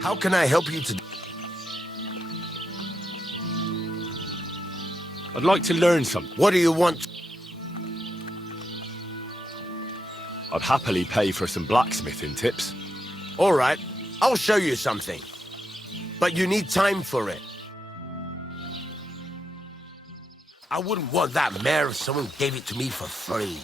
How can I help you today? I'd like to learn something. What do you want? I'd happily pay for some blacksmithing tips. All right, I'll show you something. But you need time for it. I wouldn't want that mare if someone gave it to me for free.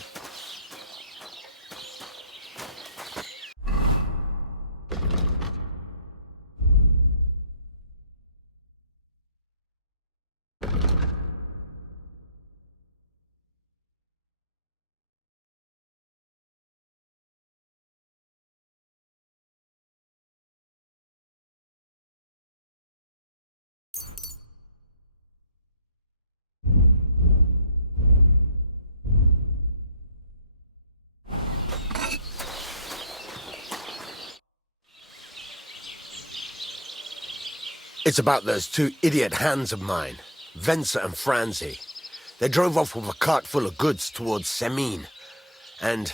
It's about those two idiot hands of mine, Venser and Franzi. They drove off with a cart full of goods towards Semine, and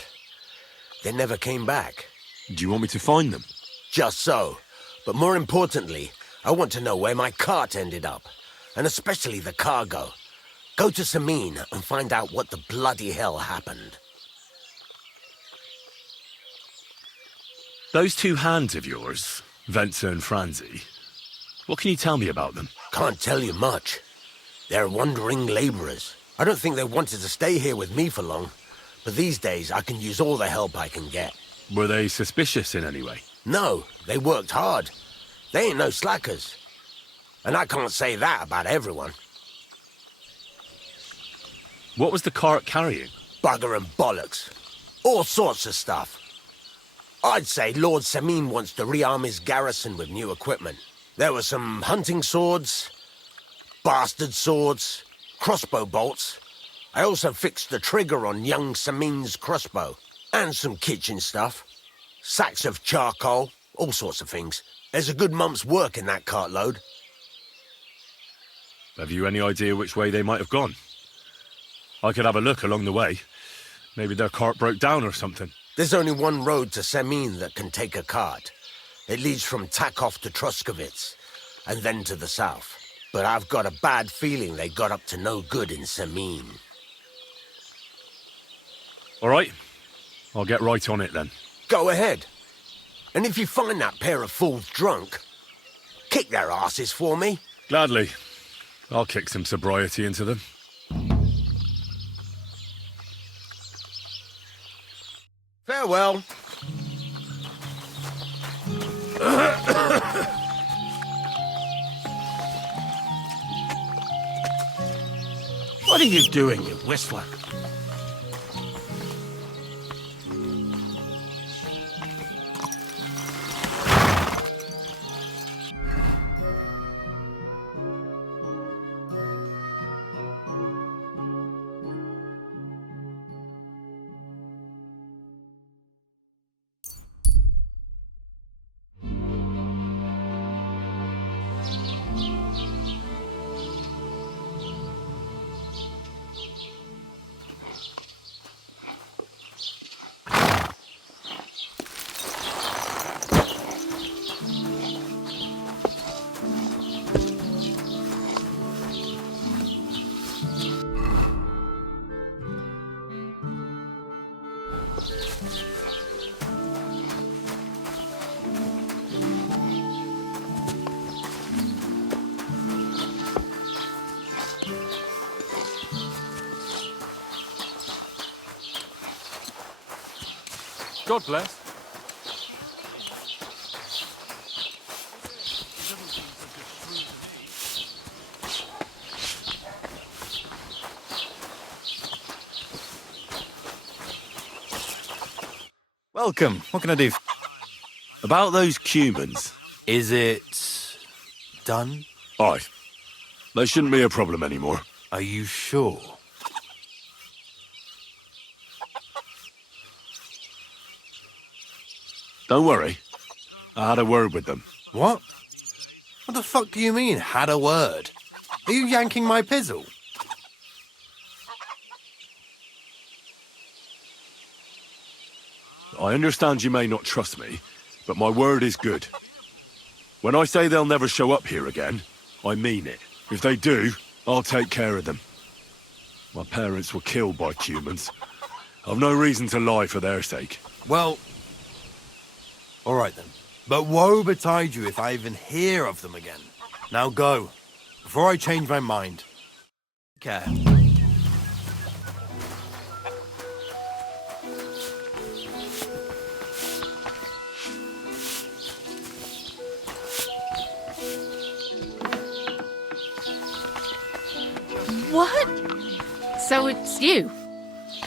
they never came back. Do you want me to find them? Just so. But more importantly, I want to know where my cart ended up, and especially the cargo. Go to Semine and find out what the bloody hell happened. Those two hands of yours, Venser and Franzi, what can you tell me about them? Can't tell you much. They're wandering laborers. I don't think they wanted to stay here with me for long, but these days I can use all the help I can get. Were they suspicious in any way? No, they worked hard. They ain't no slackers. And I can't say that about everyone. What was the cart carrying? Bugger and bollocks. All sorts of stuff. I'd say Lord Semine wants to rearm his garrison with new equipment. There were some hunting swords, bastard swords, crossbow bolts. I also fixed the trigger on young Semine's crossbow. And some kitchen stuff. Sacks of charcoal, all sorts of things. There's a good month's work in that cartload. Have you any idea which way they might have gone? I could have a look along the way. Maybe their cart broke down or something. There's only one road to Semine that can take a cart. It leads from Takov to Troskovitz, and then to the south. But I've got a bad feeling they got up to no good in Semine. All right. I'll get right on it then. Go ahead. And if you find that pair of fools drunk, kick their asses for me. Gladly. I'll kick some sobriety into them. Farewell. What are you doing, you whistler? God bless. Welcome. What can I do? About those Cumans. Is it done? Aye. They shouldn't be a problem anymore. Are you sure? Don't worry. I had a word with them. What? What the fuck do you mean, had a word? Are you yanking my pizzle? I understand you may not trust me, but my word is good. When I say they'll never show up here again, I mean it. If they do, I'll take care of them. My parents were killed by humans. I've no reason to lie for their sake. Well, all right then. But woe betide you if I even hear of them again. Now go, before I change my mind. Okay. What? So it's you?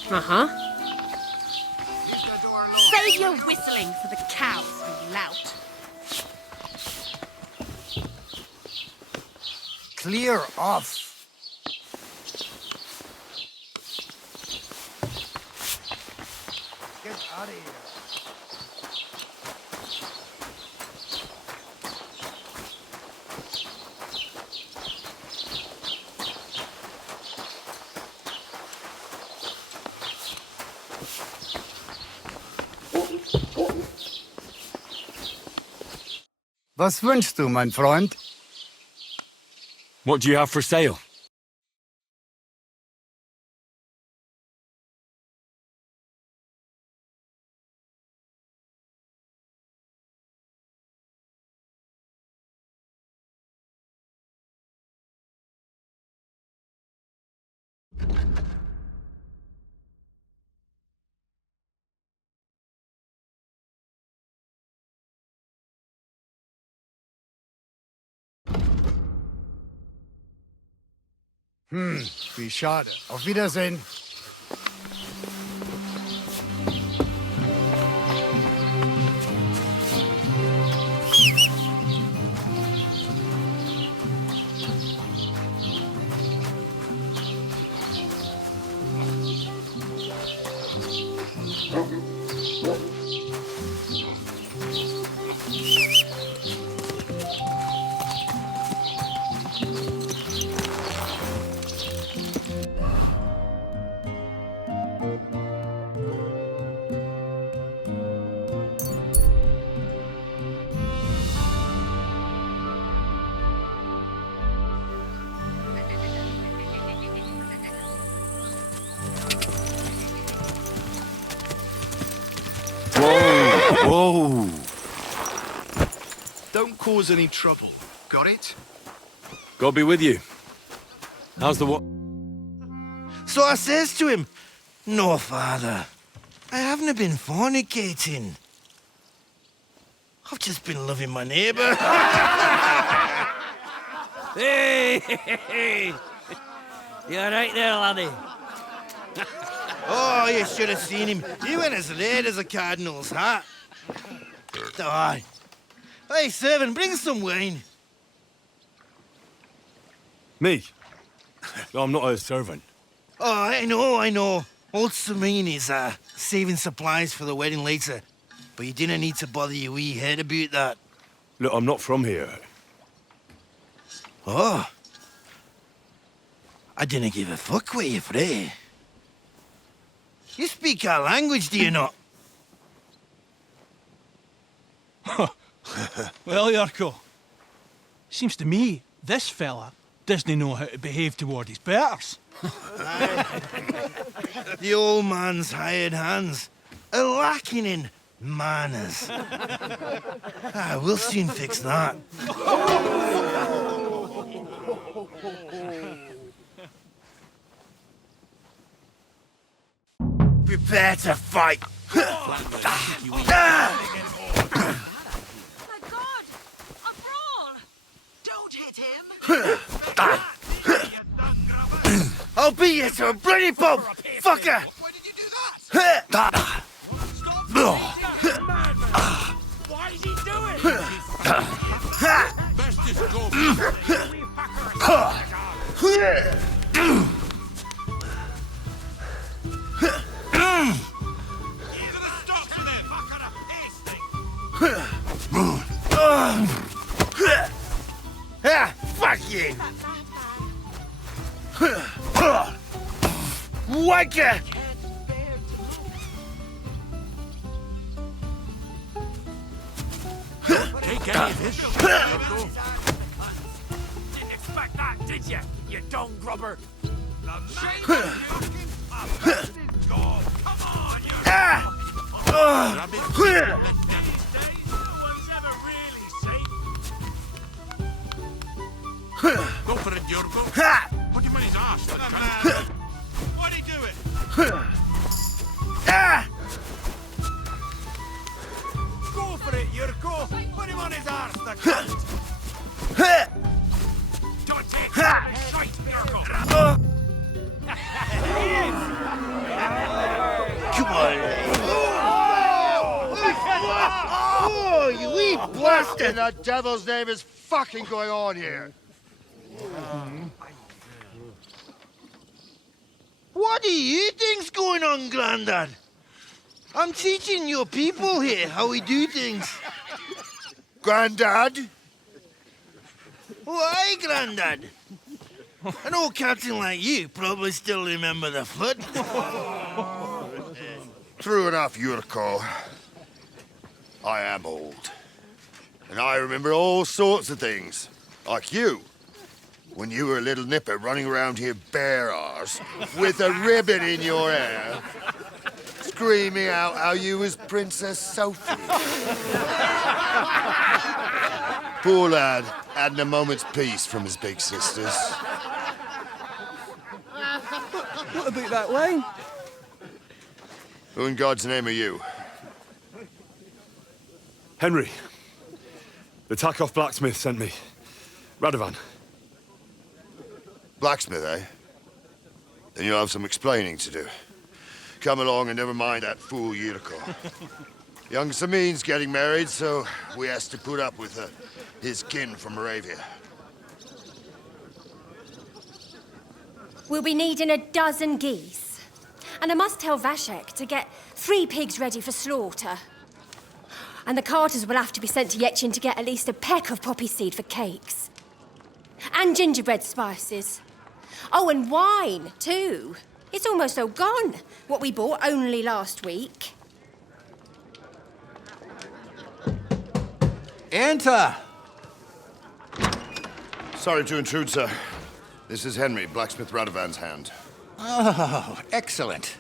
Uh-huh. Save your whistling for the cows, you lout. Clear off. Get out of here. Was wünschst du, mein Freund? What do you have for sale? Wie schade. Auf Wiedersehen. Whoa! Don't cause any trouble. Got it? God be with you. How's the what? So I says to him, "No, father, I haven't been fornicating. I've just been loving my neighbour." Hey! You all right there, laddie? Oh, you should have seen him. He went as red as a cardinal's hat. Aye. Hey, servant, bring some wine. Me? I'm not a servant. Oh, I know. Old Samine is saving supplies for the wedding later. But you didn't need to bother your wee head about that. Look, I'm not from here. Oh. I didn't give a fuck what you pray. You speak our language, do you not? Well, Yarko, seems to me this fella doesn't know how to behave toward his betters. The old man's hired hands are lacking in manners. We'll soon fix that. Prepare to fight. My God! A brawl! Don't hit him! I'll beat you to a bloody pulp, fucker! Why did you do that? What is he doing? Best just go. Either the stocks or they're back on a pasting. Fuck you! Wanker! Take get any of this shit, Yurko? Didn't expect that, did you? You dung grubber. Go, come on, Yurko! Grab it. Go for it, Yurko. Put him on his arse. Why'd he do it? Go for it, Yurko. Put him on his arse, the cunt. Don't take shite, Yurko. Come on. Oh, you wee bastard! In the devil's name is fucking going on here? What do you think's going on, Grandad? I'm teaching your people here how we do things. Grandad? Why, Grandad? An old captain like you probably still remember the flood. True enough, Yurko. I am old. And I remember all sorts of things. Like you. When you were a little nipper running around here bare arse, with a ribbon in your hair, screaming out how you was Princess Sophie. Poor lad, hadn't a moment's peace from his big sisters. What about that wine? Who in God's name are you? Henry. The Takeoff blacksmith sent me. Radovan. Blacksmith, eh? Then you'll have some explaining to do. Come along and never mind that fool Yurko. Young Samin's getting married, so we has to put up with his kin from Moravia. We'll be needing a dozen geese. And I must tell Vashek to get 3 pigs ready for slaughter. And the carters will have to be sent to Yetchin to get at least a peck of poppy seed for cakes. And gingerbread spices. Oh, and wine, too. It's almost all gone, what we bought only last week. Enter! Sorry to intrude, sir. This is Henry, blacksmith Radovan's hand. Oh, excellent.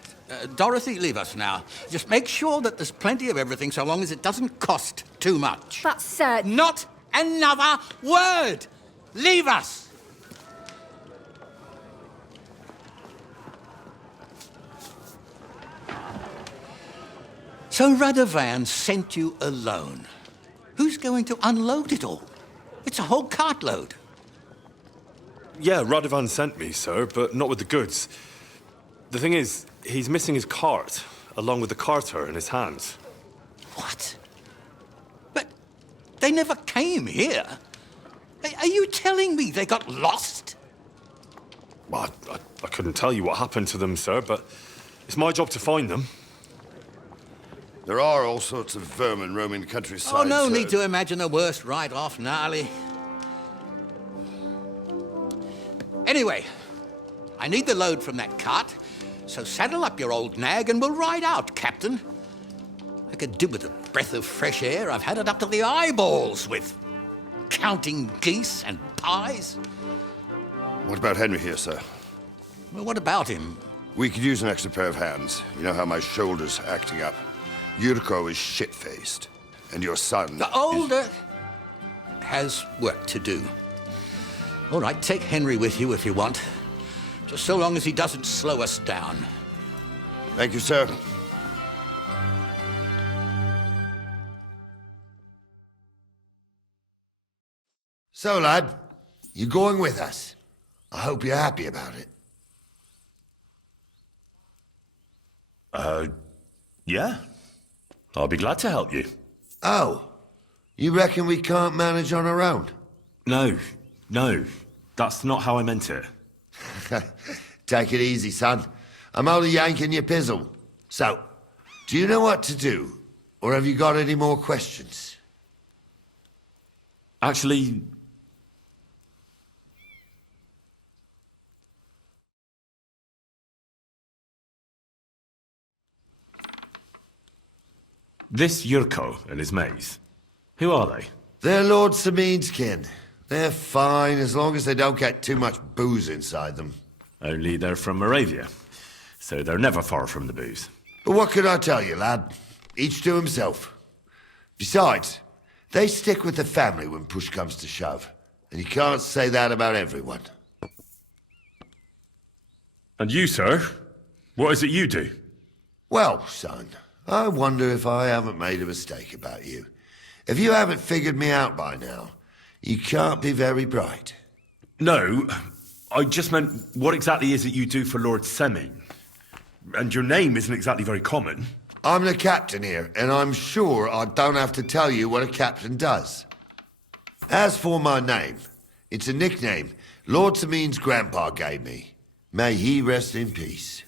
Dorothy, leave us now. Just make sure that there's plenty of everything so long as it doesn't cost too much. But, sir... Not another word! Leave us! So Radovan sent you alone. Who's going to unload it all? It's a whole cartload. Yeah, Radovan sent me, sir, but not with the goods. The thing is, he's missing his cart, along with the carter in his hands. What? But they never came here. Are you telling me they got lost? Well, I couldn't tell you what happened to them, sir, but it's my job to find them. There are all sorts of vermin roaming the countryside. Oh, no sir. need to imagine the worst right off, gnarly. Anyway, I need the load from that cart, so saddle up your old nag and we'll ride out, Captain. I could do with a breath of fresh air. I've had it up to the eyeballs with counting geese and pies. What about Henry here, sir? Well, what about him? We could use an extra pair of hands. You know how my shoulder's acting up. Yurko is shit-faced, and your son... The older has work to do. All right, take Henry with you if you want. Just so long as he doesn't slow us down. Thank you, sir. So, lad, you going with us? I hope you're happy about it. Yeah. I'll be glad to help you. Oh, you reckon we can't manage on our own? No. That's not how I meant it. Take it easy, son. I'm only yanking your pizzle. So, do you know what to do? Or have you got any more questions? Actually... This Yurko and his mates, who are they? They're Lord Samin's kin. They're fine as long as they don't get too much booze inside them. Only they're from Moravia, so they're never far from the booze. But what can I tell you, lad? Each to himself. Besides, they stick with the family when push comes to shove. And you can't say that about everyone. And you, sir? What is it you do? Well, son, I wonder if I haven't made a mistake about you. If you haven't figured me out by now, you can't be very bright. No, I just meant, what exactly is it you do for Lord Semin? And your name isn't exactly very common. I'm the captain here, and I'm sure I don't have to tell you what a captain does. As for my name, it's a nickname Lord Samin's grandpa gave me. May he rest in peace.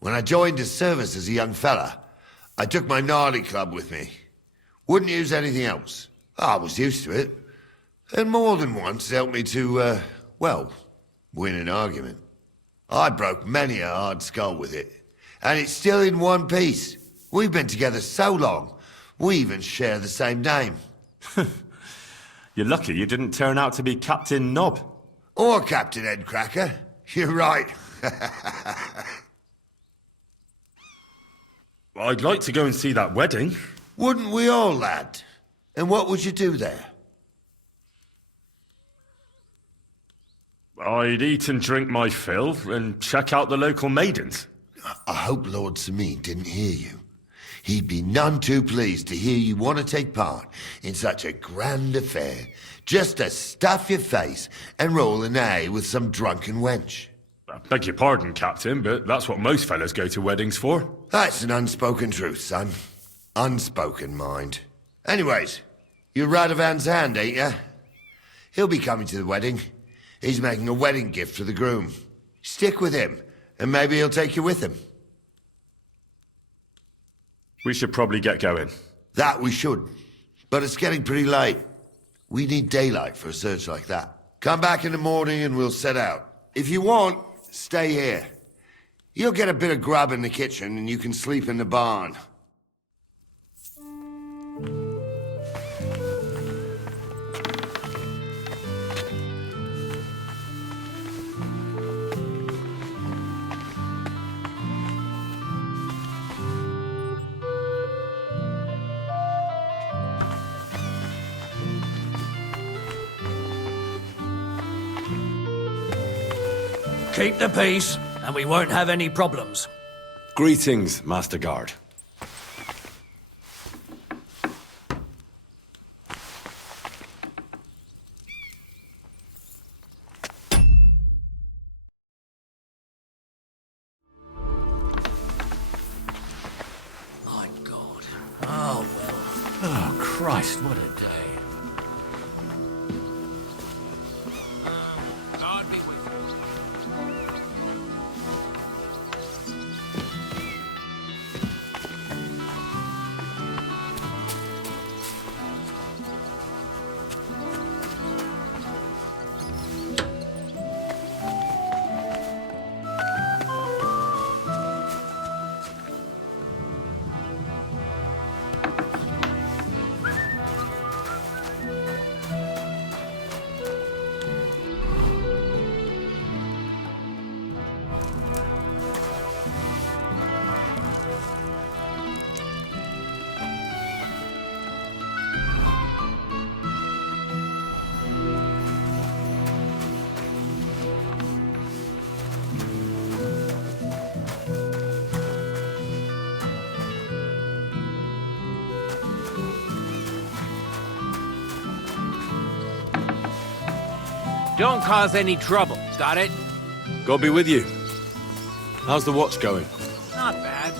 When I joined his service as a young fella, I took my gnarly club with me. Wouldn't use anything else. I was used to it. And more than once helped me to, well, win an argument. I broke many a hard skull with it. And it's still in one piece. We've been together so long, we even share the same name. You're lucky you didn't turn out to be Captain Knob. Or Captain Headcracker. You're right. I'd like to go and see that wedding. Wouldn't we all, lad? And what would you do there? I'd eat and drink my fill and check out the local maidens. I hope Lord Samin didn't hear you. He'd be none too pleased to hear you want to take part in such a grand affair, just to stuff your face and roll an A with some drunken wench. I beg your pardon, Captain, but that's what most fellas go to weddings for. That's an unspoken truth, son. Unspoken, mind. Anyways, you're Radovan's hand, ain't ya? He'll be coming to the wedding. He's making a wedding gift for the groom. Stick with him, and maybe he'll take you with him. We should probably get going. That we should. But it's getting pretty late. We need daylight for a search like that. Come back in the morning and we'll set out. If you want, stay here. You'll get a bit of grub in the kitchen and you can sleep in the barn. Keep the peace, and we won't have any problems. Greetings, Master Guard. My God. Oh, well. Oh, Christ, what a day. Don't cause any trouble, got it? God be with you. How's the watch going? Not bad.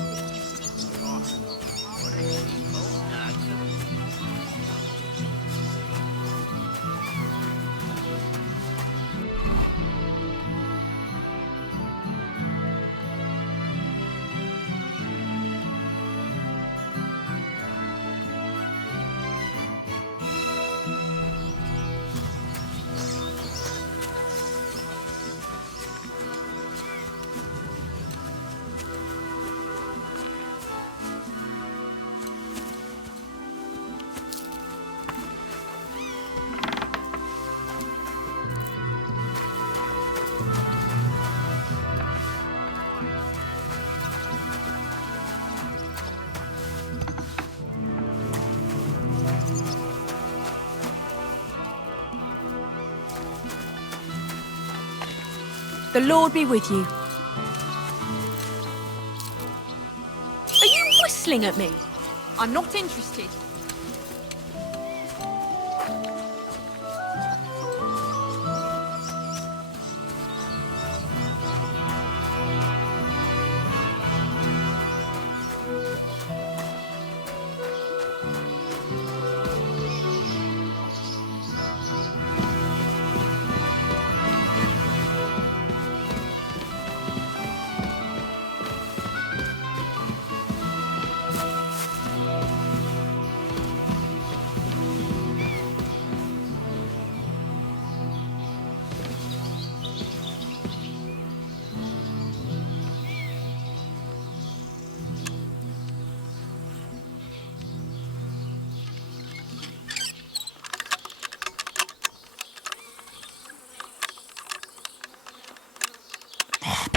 The Lord be with you. Are you whistling at me? I'm not interested.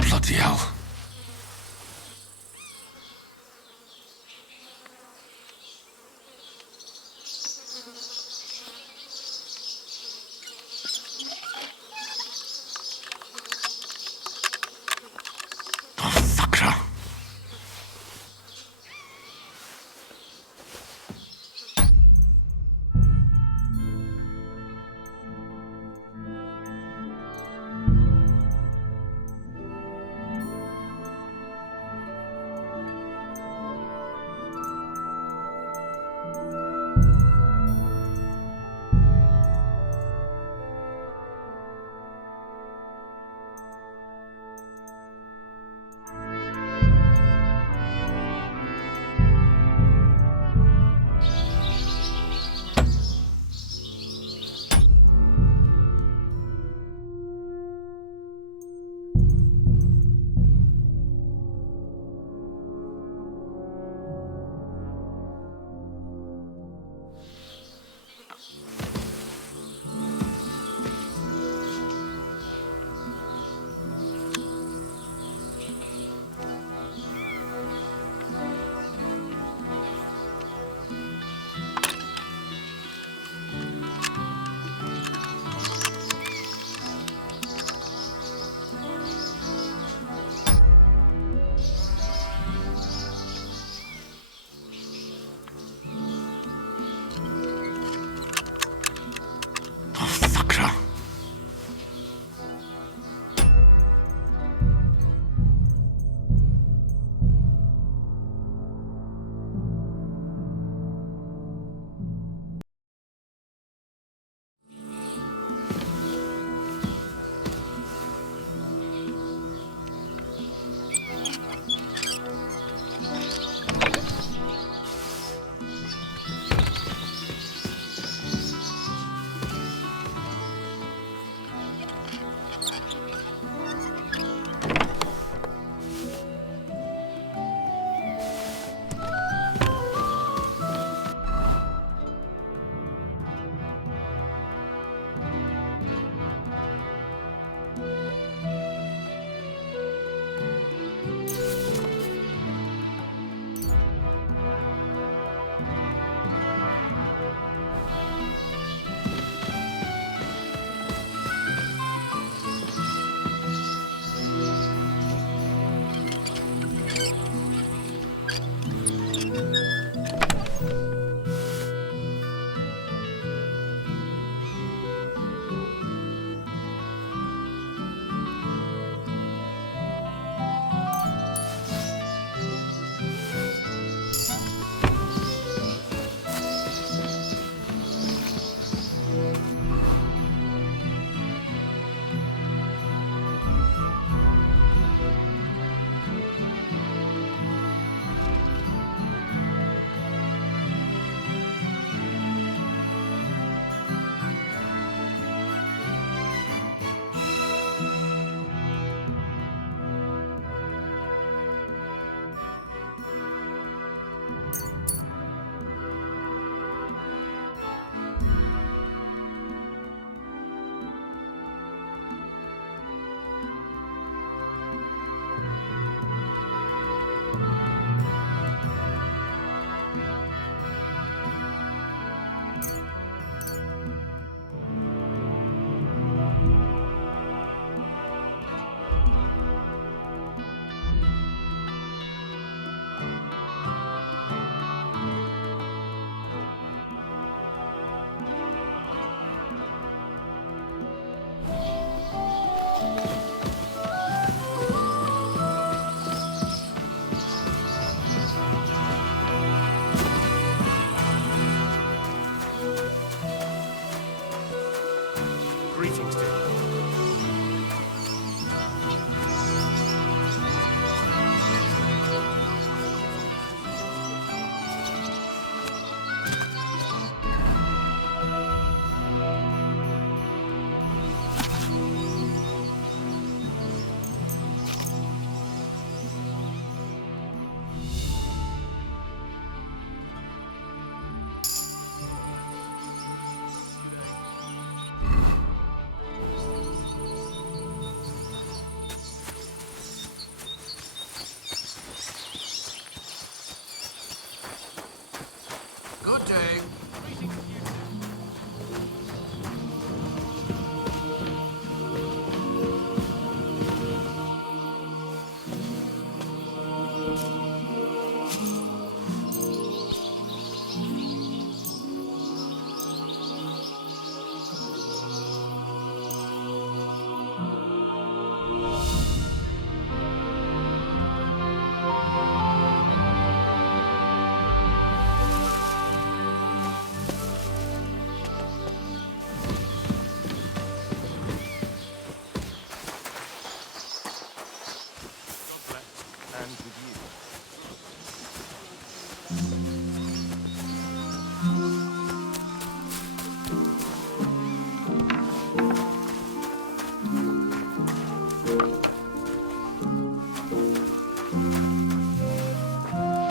Bloody hell.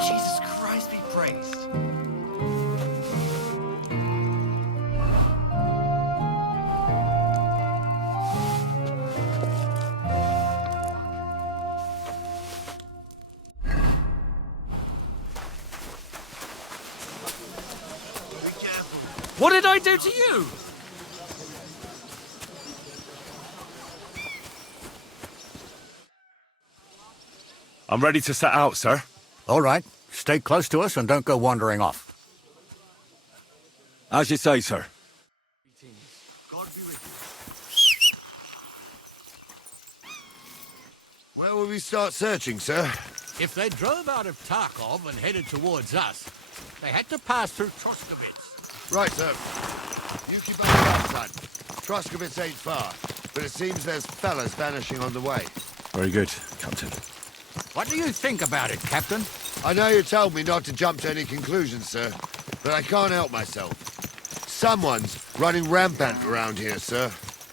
Jesus Christ be praised. What did I do to you? I'm ready to set out, sir. All right. Stay close to us and don't go wandering off. As you say, sir. Where will we start searching, sir? If they drove out of Tarkov and headed towards us, they had to pass through Troskovitz. Right, sir. You keep on the left, son. Troskovitz ain't far, but it seems there's fellas vanishing on the way. Very good, Captain. What do you think about it, Captain? I know you told me not to jump to any conclusions, sir, but I can't help myself. Someone's running rampant around here, sir.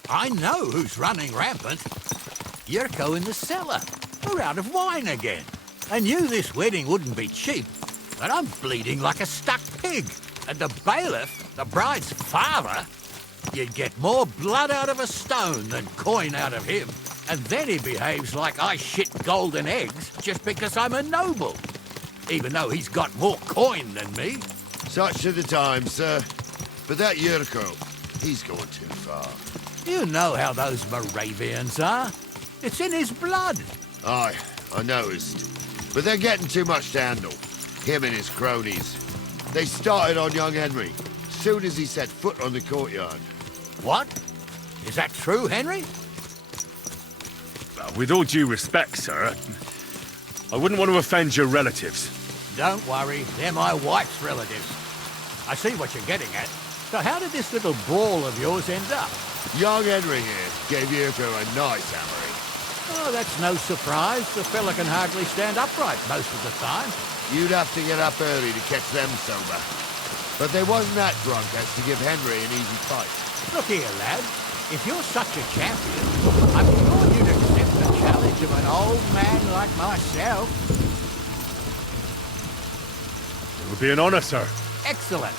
I know who's running rampant. Yurko in the cellar. We're out of wine again. I knew this wedding wouldn't be cheap, but I'm bleeding like a stuck pig. And the bailiff, the bride's father, you'd get more blood out of a stone than coin out of him. And then he behaves like I shit golden eggs just because I'm a noble. Even though he's got more coin than me. Such are the times, sir. But that Yurko, he's going too far. You know how those Moravians are. It's in his blood. Aye, I noticed. But they're getting too much to handle. Him and his cronies. They started on young Henry, soon as he set foot on the courtyard. What? Is that true, Henry? With all due respect, sir, I wouldn't want to offend your relatives. Don't worry, they're my wife's relatives. I see what you're getting at. So how did this little brawl of yours end up? Young Henry here gave Yurko a nice hammering. Oh, that's no surprise. The fella can hardly stand upright most of the time. You'd have to get up early to catch them sober. But they wasn't that drunk as to give Henry an easy fight. Look here, lad. If you're such a champion, I'm sure you'd accept the challenge of an old man like myself. It would be an honor, sir. Excellent.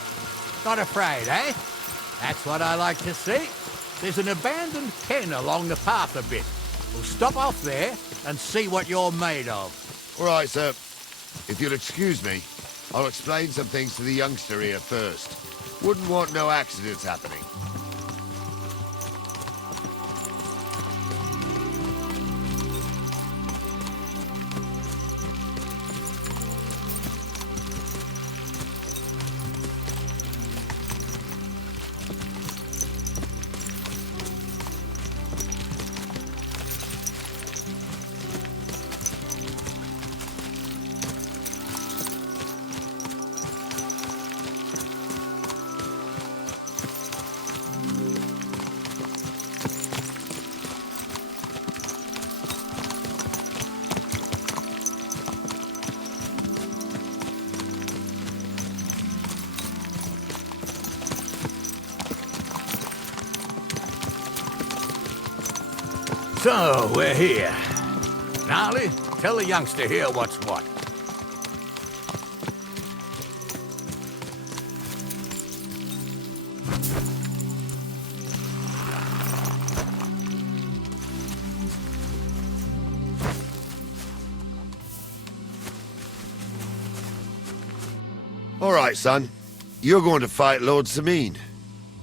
Not afraid, eh? That's what I like to see. There's an abandoned pen along the path a bit. We'll stop off there and see what you're made of. All right, sir. If you'll excuse me, I'll explain some things to the youngster here first. Wouldn't want no accidents happening. So, we're here. Gnarly, tell the youngster here what's what. All right, son. You're going to fight Lord Sameen.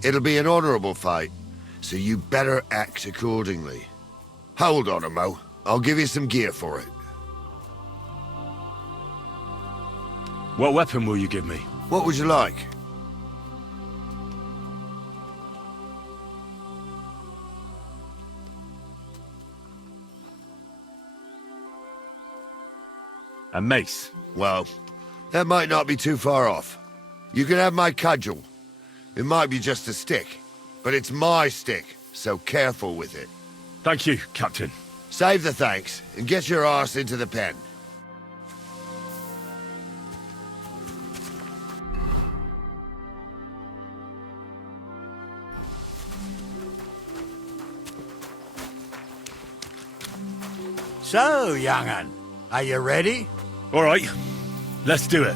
It'll be an honorable fight, so you better act accordingly. Hold on a mo. I'll give you some gear for it. What weapon will you give me? What would you like? A mace. Well, that might not be too far off. You can have my cudgel. It might be just a stick, but it's my stick, so careful with it. Thank you, Captain. Save the thanks, and get your arse into the pen. So, young'un, are you ready? All right, let's do it.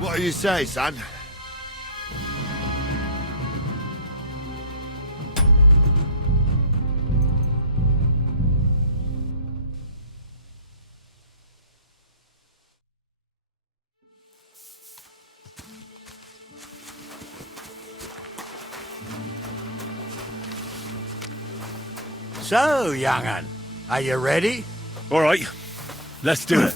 What do you say, son? So, young'un, are you ready? All right, let's do it.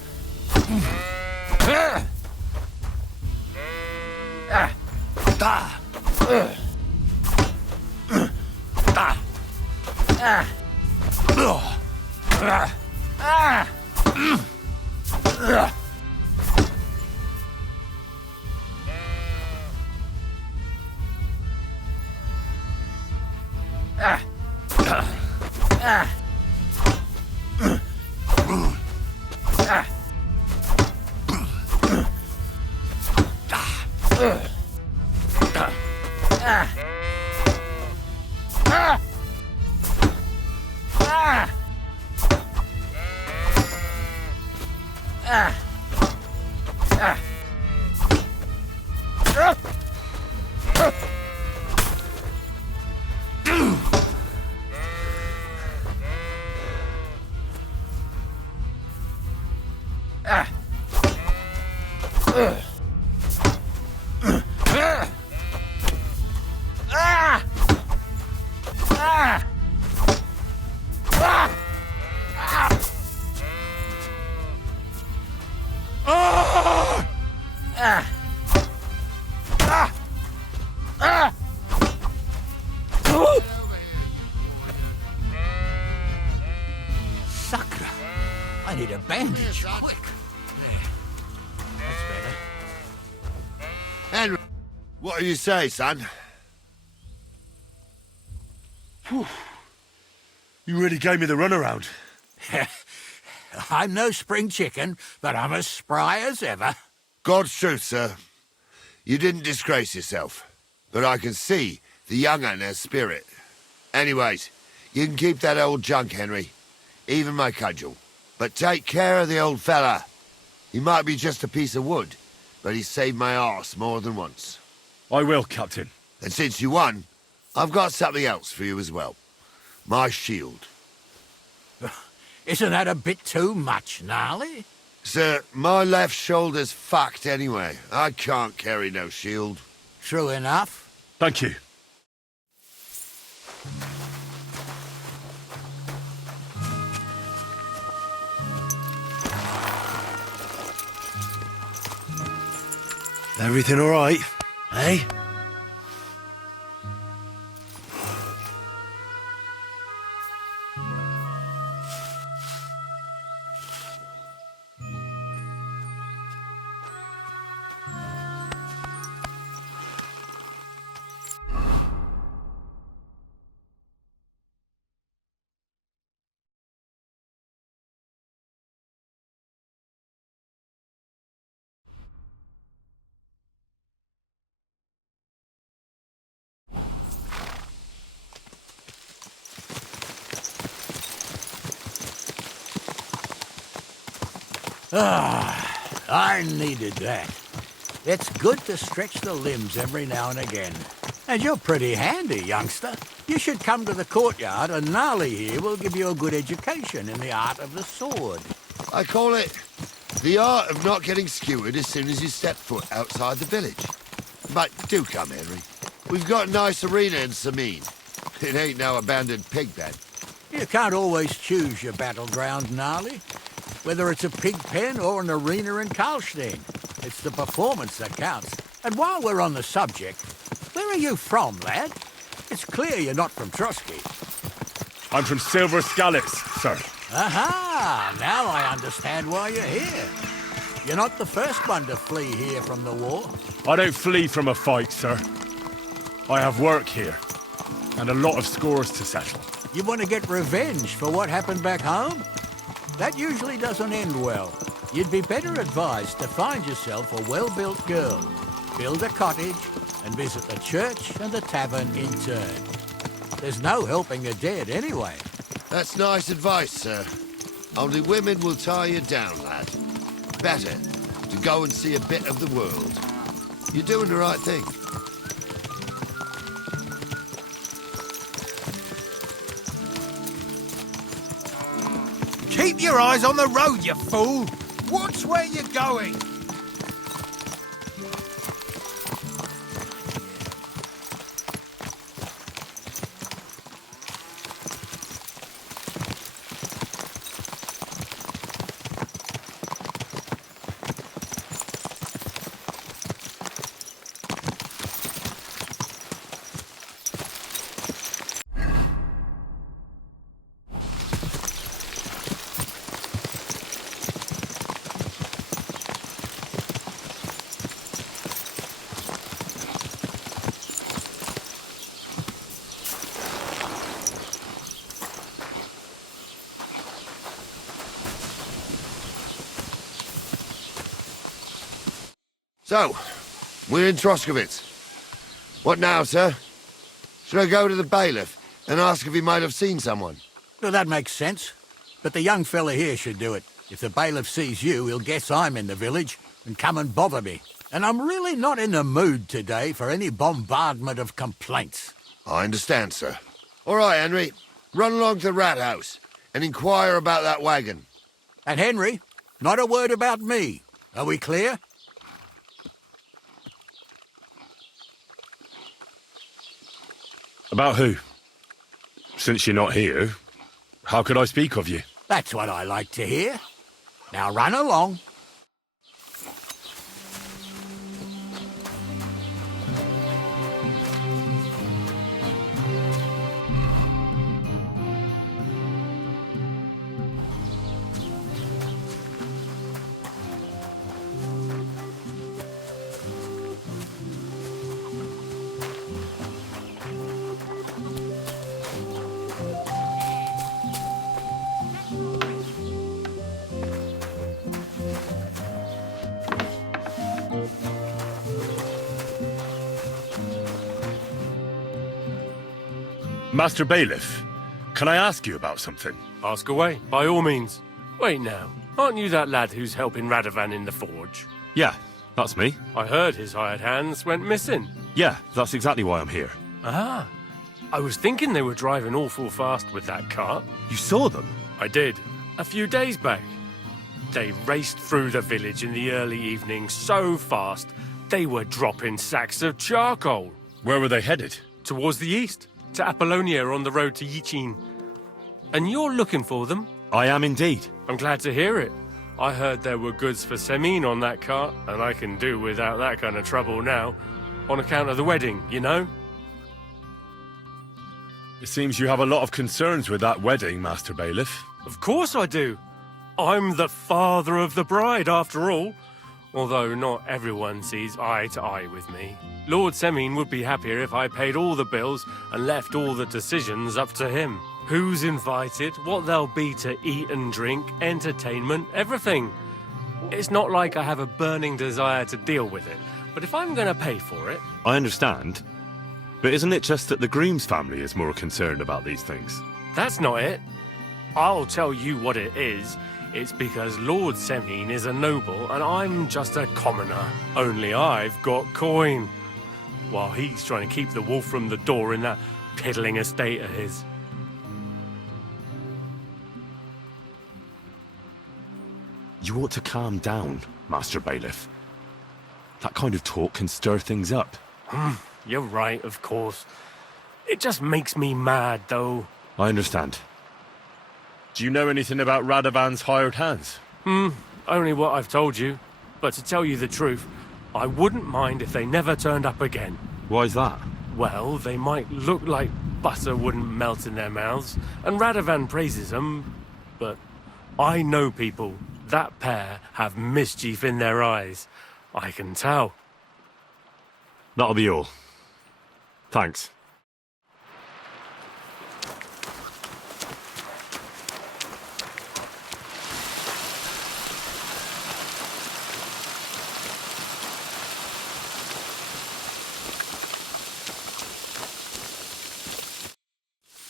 Sucker, I need a bandage. Quick. That's better. Henry, what do you say, son? Whew. You really gave me the runaround. I'm no spring chicken, but I'm as spry as ever. God's truth, sir. You didn't disgrace yourself, but I can see the young'un has spirit. Anyways, you can keep that old junk, Henry. Even my cudgel. But take care of the old fella. He might be just a piece of wood, but he saved my arse more than once. I will, Captain. And since you won, I've got something else for you as well. My shield. Isn't that a bit too much, Gnarly? Sir, my left shoulder's fucked anyway. I can't carry no shield. True enough. Thank you. Everything all right, eh? I needed that. It's good to stretch the limbs every now and again. And you're pretty handy, youngster. You should come to the courtyard, and Gnarly here will give you a good education in the art of the sword. I call it the art of not getting skewered as soon as you step foot outside the village. But do come, Henry. We've got a nice arena in Sameen. It ain't no abandoned pig pen. You can't always choose your battleground, Gnarly. Whether it's a pig pen or an arena in Karlstein, it's the performance that counts. And while we're on the subject, where are you from, lad? It's clear you're not from Trotsky. I'm from Silver Scallops, sir. Aha! Now I understand why you're here. You're not the first one to flee here from the war. I don't flee from a fight, sir. I have work here, and a lot of scores to settle. You want to get revenge for what happened back home? That usually doesn't end well. You'd be better advised to find yourself a well-built girl, build a cottage, and visit the church and the tavern in turn. There's no helping the dead anyway. That's nice advice, sir. Only women will tie you down, lad. Better to go and see a bit of the world. You're doing the right thing. Keep your eyes on the road, you fool! Watch where you're going! So, we're in Troskowitz. What now, sir? Should I go to the bailiff and ask if he might have seen someone? Well, that makes sense. But the young fella here should do it. If the bailiff sees you, he'll guess I'm in the village and come and bother me. And I'm really not in the mood today for any bombardment of complaints. I understand, sir. All right, Henry. Run along to the rat house and inquire about that wagon. And Henry, not a word about me. Are we clear? About who? Since you're not here, how could I speak of you? That's what I like to hear. Now run along. Master Bailiff, can I ask you about something? Ask away, by all means. Wait now, aren't you that lad who's helping Radovan in the forge? Yeah, that's me. I heard his hired hands went missing. Yeah, that's exactly why I'm here. Ah, I was thinking they were driving awful fast with that cart. You saw them? I did, a few days back. They raced through the village in the early evening so fast, they were dropping sacks of charcoal. Where were they headed? Towards the east. To Apollonia on the road to Yichin. And you're looking for them? I am indeed. I'm glad to hear it. I heard there were goods for Semine on that cart, and I can do without that kind of trouble now. On account of the wedding, you know? It seems you have a lot of concerns with that wedding, Master Bailiff. Of course I do. I'm the father of the bride, after all. Although not everyone sees eye to eye with me. Lord Semine would be happier if I paid all the bills and left all the decisions up to him. Who's invited, what there'll be to eat and drink, entertainment, everything. It's not like I have a burning desire to deal with it, but if I'm going to pay for it... I understand. But isn't it just that the groom's family is more concerned about these things? That's not it. I'll tell you what it is. It's because Lord Semine is a noble and I'm just a commoner. Only I've got coin. While he's trying to keep the wolf from the door in that piddling estate of his. You ought to calm down, Master Bailiff. That kind of talk can stir things up. You're right, of course. It just makes me mad, though. I understand. Do you know anything about Radovan's hired hands? Only what I've told you. But to tell you the truth, I wouldn't mind if they never turned up again. Why's that? Well, they might look like butter wouldn't melt in their mouths, and Radovan praises them, but I know people. That pair have mischief in their eyes. I can tell. That'll be all. Thanks.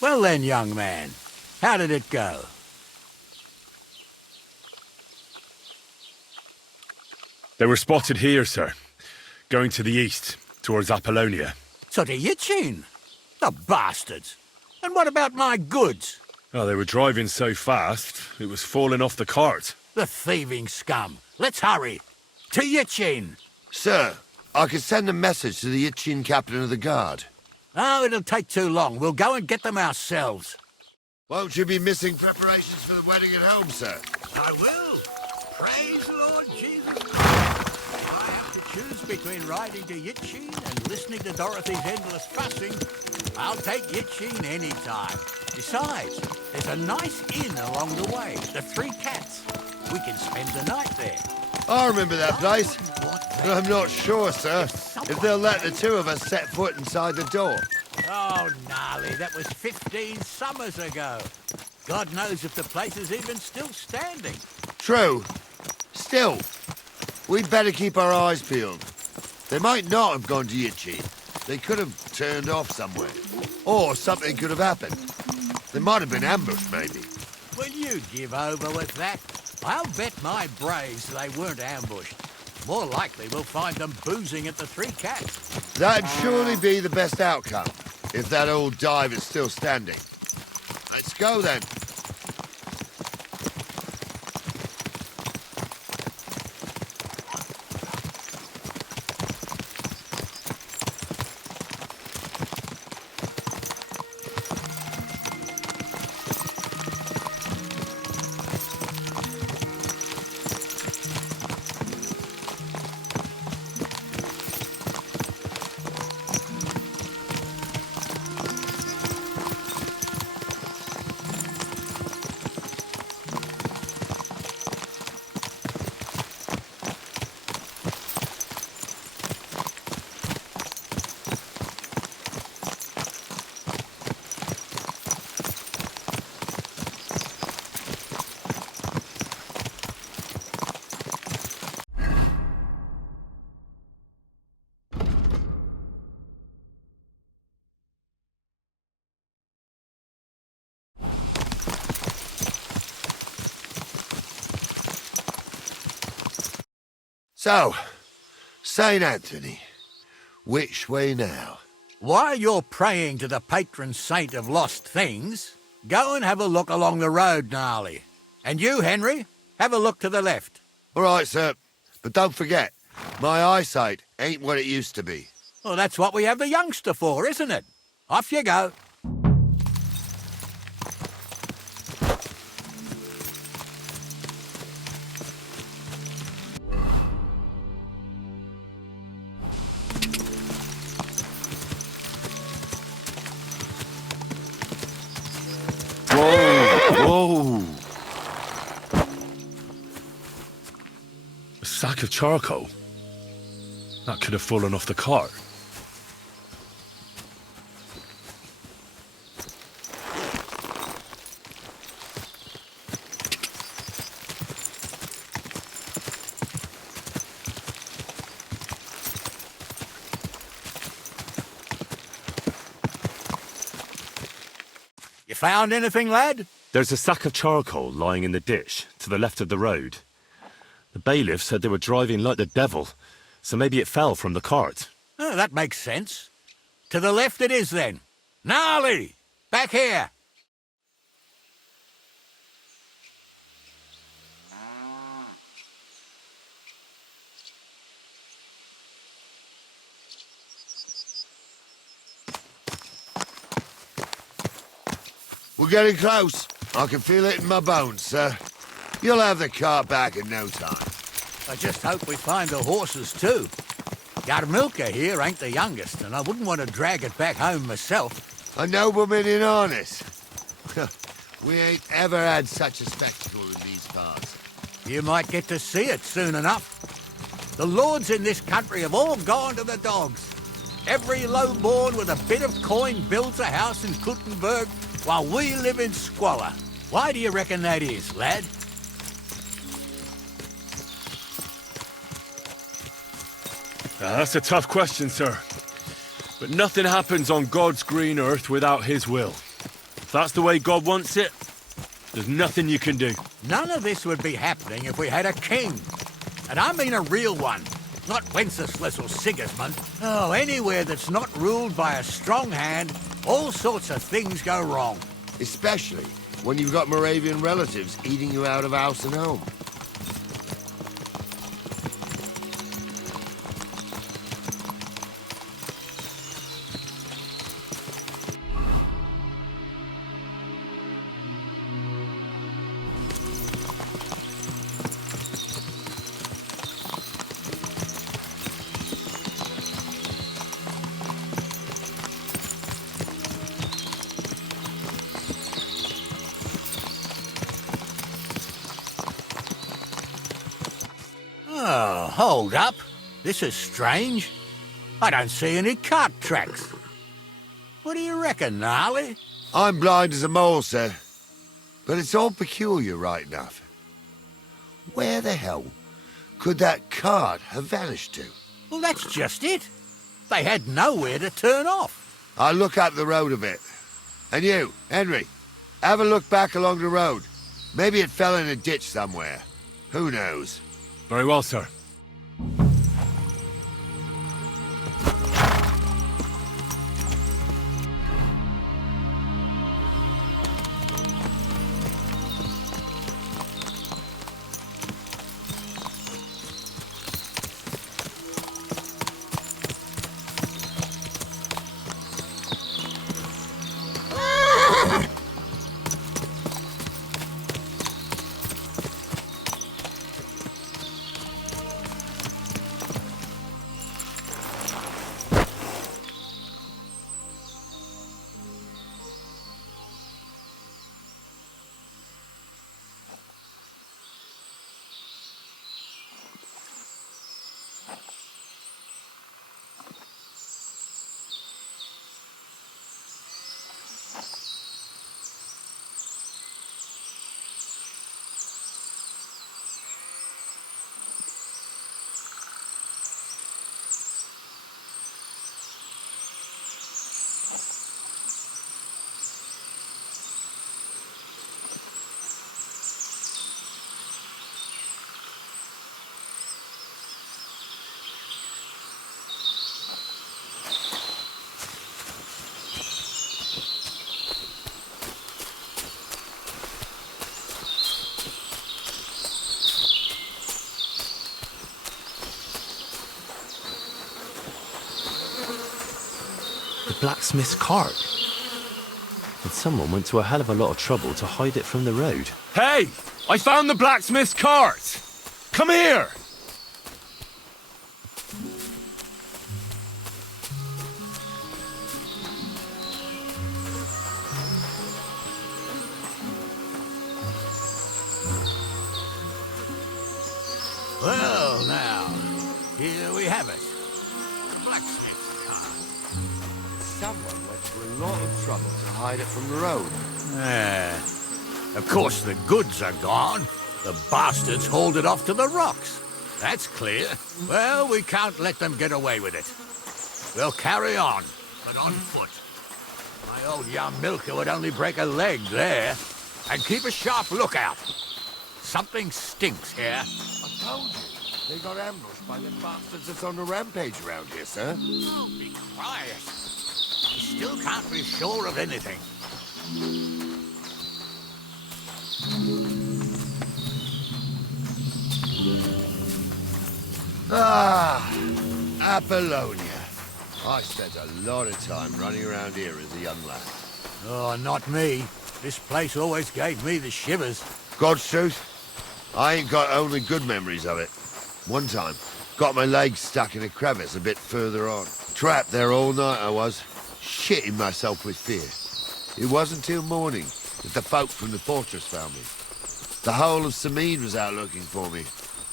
Well then, young man, how did it go? They were spotted here, sir. Going to the east, towards Apollonia. So to Yitchin? The bastards! And what about my goods? Oh, they were driving so fast, it was falling off the cart. The thieving scum. Let's hurry. To Yitchin! Sir, I could send a message to the Yitchin captain of the guard. Oh, it'll take too long. We'll go and get them ourselves. Won't you be missing preparations for the wedding at home, sir? I will. Praise the Lord Jesus Christ. If I have to choose between riding to Yitchin and listening to Dorothy's endless fussing, I'll take Yitchin any time. Besides, there's a nice inn along the way, the Three Cats. We can spend the night there. I remember that place, but I'm not sure, sir, if they'll let the two of us set foot inside the door. Oh, gnarly, that was 15 summers ago. God knows if the place is even still standing. True. Still, we'd better keep our eyes peeled. They might not have gone to Yitchin. They could have turned off somewhere. Or something could have happened. They might have been ambushed, maybe. Will you give over with that? I'll bet my braves they weren't ambushed. More likely we'll find them boozing at the Three Cats. That'd surely be the best outcome, if that old dive is still standing. Let's go, then. So, St. Anthony, which way now? While you're praying to the patron saint of lost things, go and have a look along the road, Gnarly. And you, Henry, have a look to the left. All right, sir. But don't forget, my eyesight ain't what it used to be. Well, that's what we have the youngster for, isn't it? Off you go. Whoa! A sack of charcoal? That could have fallen off the cart. You found anything, lad? There's a sack of charcoal lying in the ditch to the left of the road. The bailiff said they were driving like the devil, so maybe it fell from the cart. Oh, that makes sense. To the left it is, then. Gnarly! Back here! We're getting close. I can feel it in my bones, sir. You'll have the cart back in no time. I just hope we find the horses, too. Yarmilka here ain't the youngest, and I wouldn't want to drag it back home myself. A nobleman in harness. We ain't ever had such a spectacle in these parts. You might get to see it soon enough. The lords in this country have all gone to the dogs. Every lowborn with a bit of coin builds a house in Kuttenberg while we live in squalor. Why do you reckon that is, lad? That's a tough question, sir. But nothing happens on God's green earth without his will. If that's the way God wants it, there's nothing you can do. None of this would be happening if we had a king. And I mean a real one, not Wenceslas or Sigismund. Oh, anywhere that's not ruled by a strong hand, all sorts of things go wrong. Especially when you've got Moravian relatives eating you out of house and home. Oh, hold up. This is strange. I don't see any cart tracks. What do you reckon, Gnarly? I'm blind as a mole, sir. But it's all peculiar right enough. Where the hell could that cart have vanished to? Well, that's just it. They had nowhere to turn off. I'll look up the road a bit. And you, Henry, have a look back along the road. Maybe it fell in a ditch somewhere. Who knows? Very well, sir. Blacksmith's cart. And someone went to a hell of a lot of trouble to hide it from the road. Hey! I found the blacksmith's cart! Come here! Well, now, here we have it. The blacksmith's cart. Someone went to a lot of trouble to hide it from the road. Of course, the goods are gone. The bastards hauled it off to the rocks. That's clear. Well, we can't let them get away with it. We'll carry on, but on foot. My old Yarmilka would only break a leg there. And keep a sharp lookout. Something stinks here. I told you. They got ambushed by the bastards that's on the rampage around here, sir. Oh, be quiet. You still can't be sure of anything. Ah, Apollonia. I spent a lot of time running around here as a young lad. Oh, not me. This place always gave me the shivers. God's truth, I ain't got only good memories of it. One time, got my legs stuck in a crevice a bit further on. Trapped there all night I was, shitting myself with fear. It wasn't till morning that the folk from the fortress found me. The whole of Sameen was out looking for me.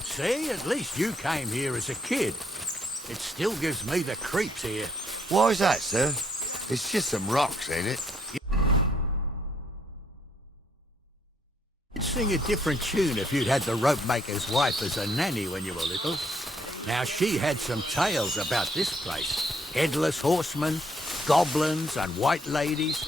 See, at least you came here as a kid. It still gives me the creeps here. Why is that, sir? It's just some rocks, ain't it? You'd sing a different tune if you'd had the rope maker's wife as a nanny when you were little. Now, she had some tales about this place. Headless horsemen, goblins and white ladies.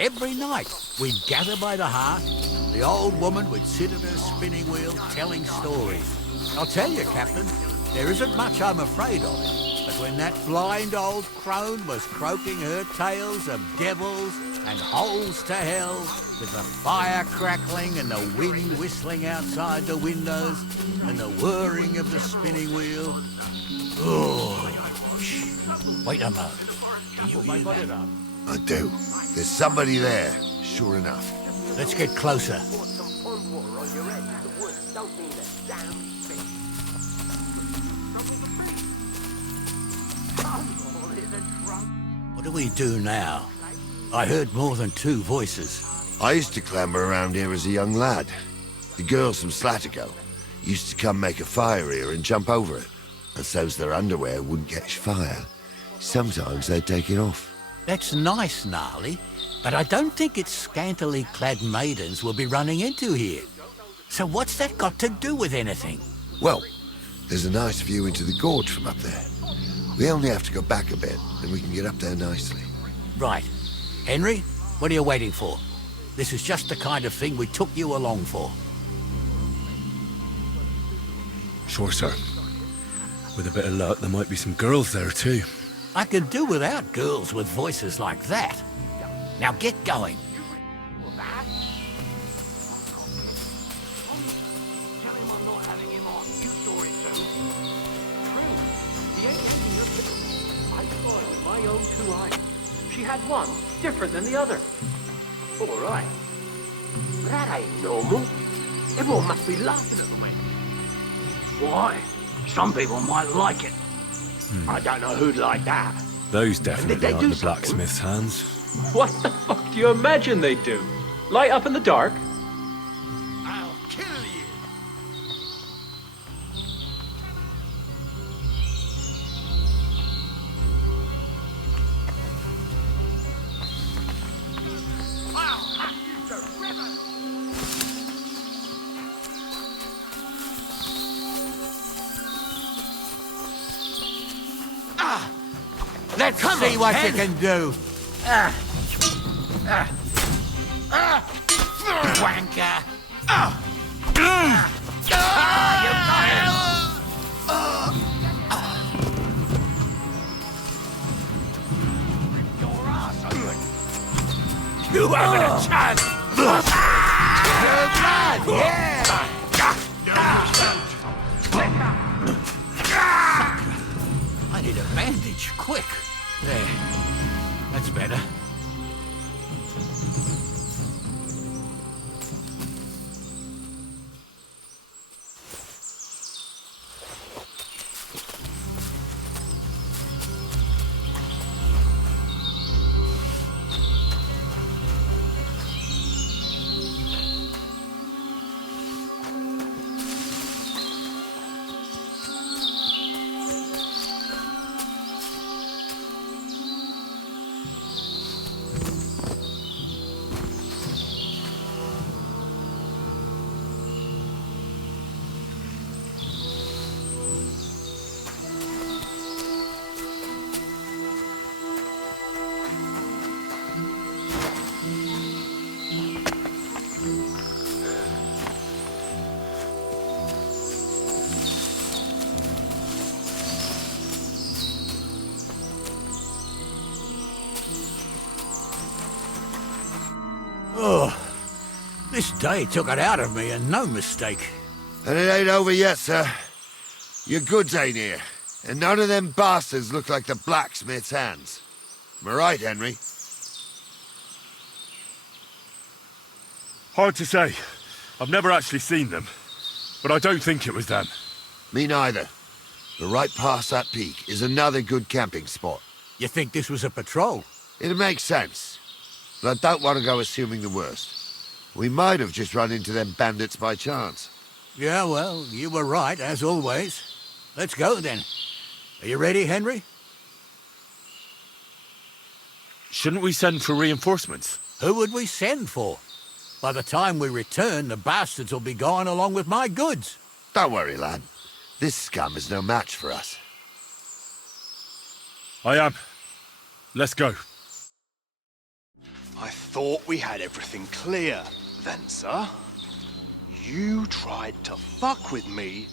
Every night, we'd gather by the hearth. The old woman would sit at her spinning wheel telling stories. I'll tell you, Captain, there isn't much I'm afraid of. But when that blind old crone was croaking her tales of devils and holes to hell, with the fire crackling and the wind whistling outside the windows, and the whirring of the spinning wheel... Oh, shh. Wait a moment. Do you hear that? I do. There's somebody there, sure enough. Let's get closer. What do we do now? I heard more than two voices. I used to clamber around here as a young lad. The girls from Slatigo used to come make a fire here and jump over it. And so's their underwear wouldn't catch fire. Sometimes they'd take it off. That's nice, Gnarly, but I don't think it's scantily clad maidens we'll be running into here. So what's that got to do with anything? Well, there's a nice view into the gorge from up there. We only have to go back a bit, and we can get up there nicely. Right. Henry, what are you waiting for? This is just the kind of thing we took you along for. Sure, sir. With a bit of luck, there might be some girls there, too. I could do without girls with voices like that. Now get going. She had one, different than the other. All right. That ain't normal. Everyone must be laughing at the way. Why? Some people might like it. I don't know who'd like that. Those definitely they aren't do the something? blacksmith's hands. What the fuck do you imagine they'd do? Light up in the dark? I'll kill you. Let's see what you can do. Wanker. You haven't a chance. I need a bandage, quick. There. That's better. Oh, this day took it out of me, and no mistake. And it ain't over yet, sir. Your goods ain't here, and none of them bastards look like the blacksmith's hands. Am I right, Henry? Hard to say. I've never actually seen them, but I don't think it was them. Me neither. But right past that peak is another good camping spot. You think this was a patrol? It makes sense. But I don't want to go assuming the worst. We might have just run into them bandits by chance. Yeah, well, you were right, as always. Let's go, then. Are you ready, Henry? Shouldn't we send for reinforcements? Who would we send for? By the time we return, the bastards will be gone along with my goods. Don't worry, lad. This scum is no match for us. I am. Let's go. I thought we had everything clear, then, sir. You tried to fuck with me,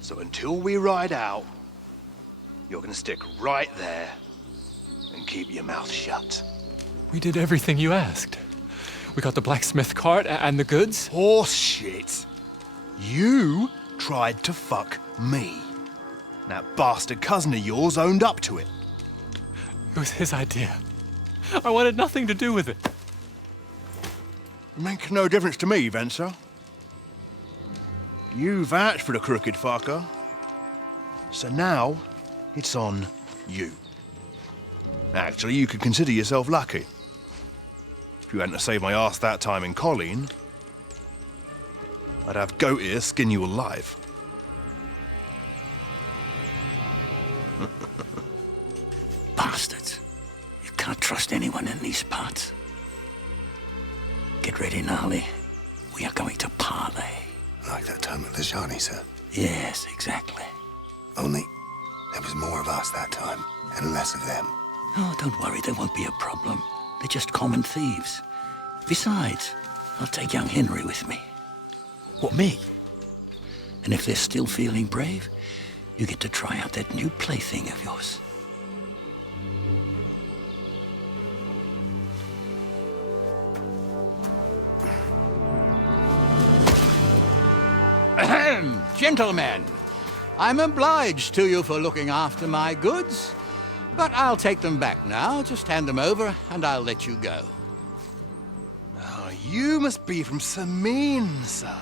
so until we ride out, you're gonna stick right there and keep your mouth shut. We did everything you asked. We got the blacksmith cart and the goods. Horse shit. You tried to fuck me. That bastard cousin of yours owned up to it. It was his idea. I wanted nothing to do with it. Make no difference to me, Venser. You vouched for the crooked fucker. So now, it's on you. Actually, you could consider yourself lucky. If you hadn't saved my ass that time in Colleen, I'd have goat ear skin you alive. Bastards. You can't trust anyone in these parts. Get ready, Gnarly. We are going to parley. Like that time at the Shawnee, sir? Yes, exactly. Only there was more of us that time, and less of them. Oh, don't worry, there won't be a problem. They're just common thieves. Besides, I'll take young Henry with me. What, me? And if they're still feeling brave, you get to try out that new plaything of yours. Ahem, gentlemen. I'm obliged to you for looking after my goods, but I'll take them back now. Just hand them over, and I'll let you go. Oh, you must be from Samin, sir.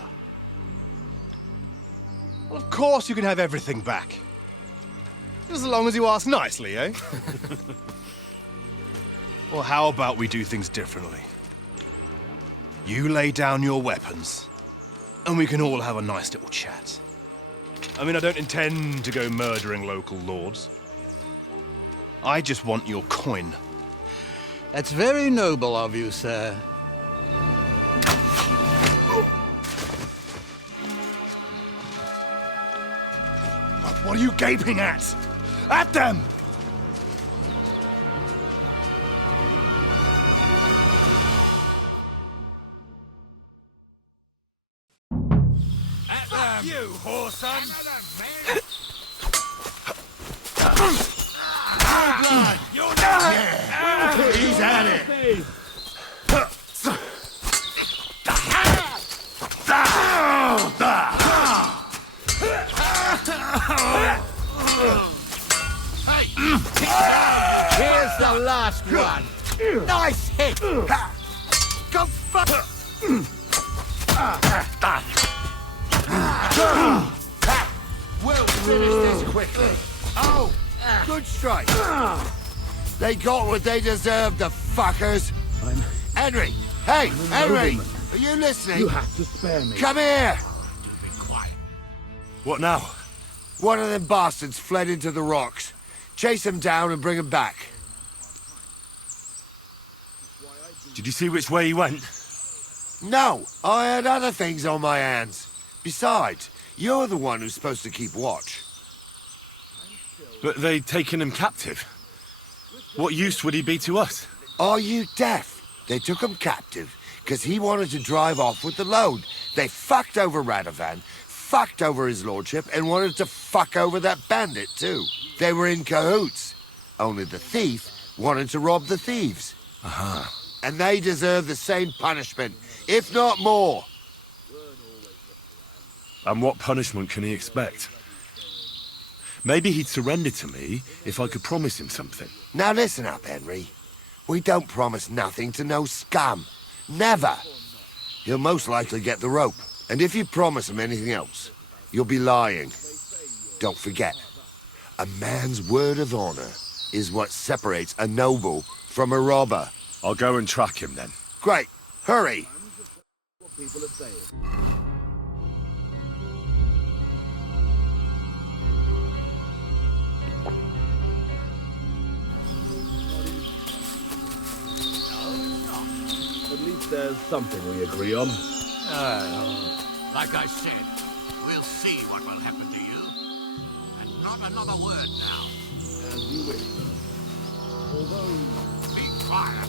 Well, of course you can have everything back. Just as long as you ask nicely, eh? Well, how about we do things differently? You lay down your weapons, and we can all have a nice little chat. I mean, I don't intend to go murdering local lords. I just want your coin. That's very noble of you, sir. What are you gaping at? At them! Fuck you, whoreson! Yeah, he's at it. Here's the last one. Nice hit. Go fuck. We'll finish this quickly. Oh, good strike. They got what they deserved, the fuckers. Henry! Hey, Henry! Are you listening? You have to spare me. Come here! What now? One of them bastards fled into the rocks. Chase him down and bring him back. Did you see which way he went? No, I had other things on my hands. Besides, you're the one who's supposed to keep watch. But they'd taken him captive. What use would he be to us? Are you deaf? They took him captive because he wanted to drive off with the load. They fucked over Radovan, fucked over his lordship, and wanted to fuck over that bandit too. They were in cahoots. Only the thief wanted to rob the thieves. Aha. and they deserve the same punishment, if not more. And what punishment can he expect? Maybe he'd surrender to me if I could promise him something. Now listen up, Henry. We don't promise nothing to no scum. Never. He'll most likely get the rope. And if you promise him anything else, you'll be lying. Don't forget, a man's word of honor is what separates a noble from a robber. I'll go and track him then. Great. Hurry. At least there's something we agree on. Like I said, we'll see what will happen to you. And not another word now. As you wish. Although... Be quiet.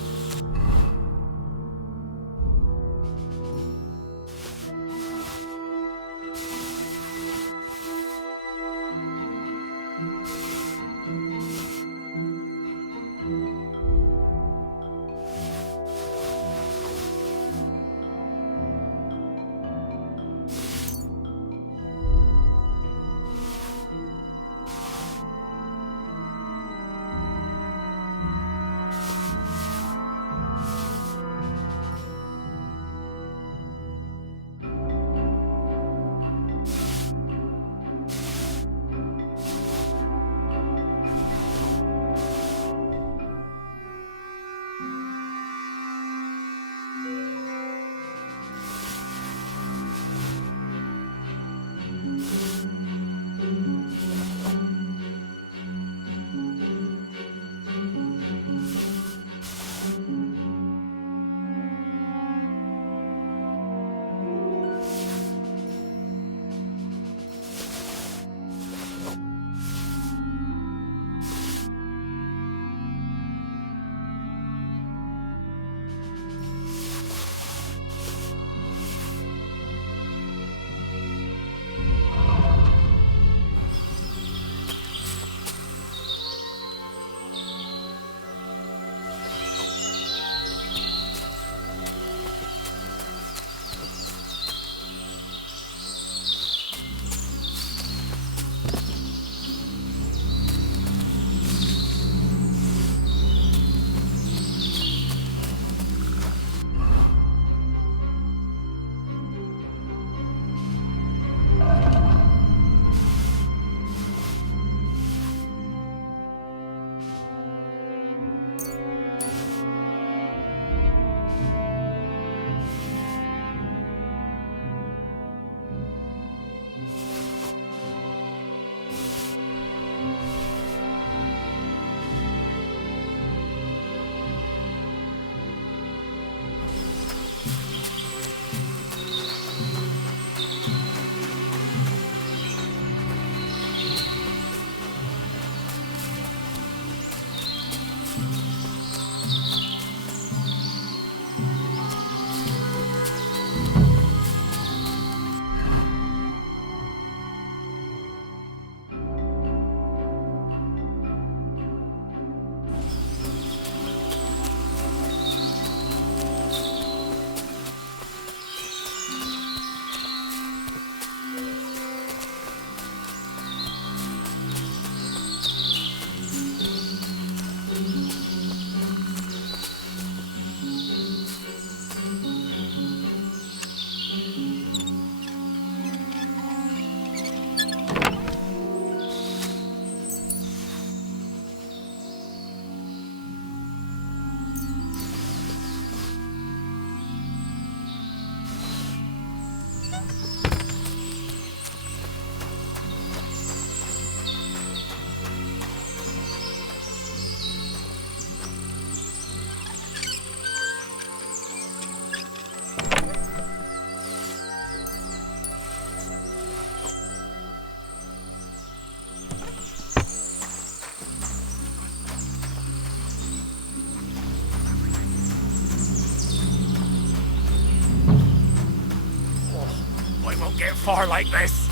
Get far like this.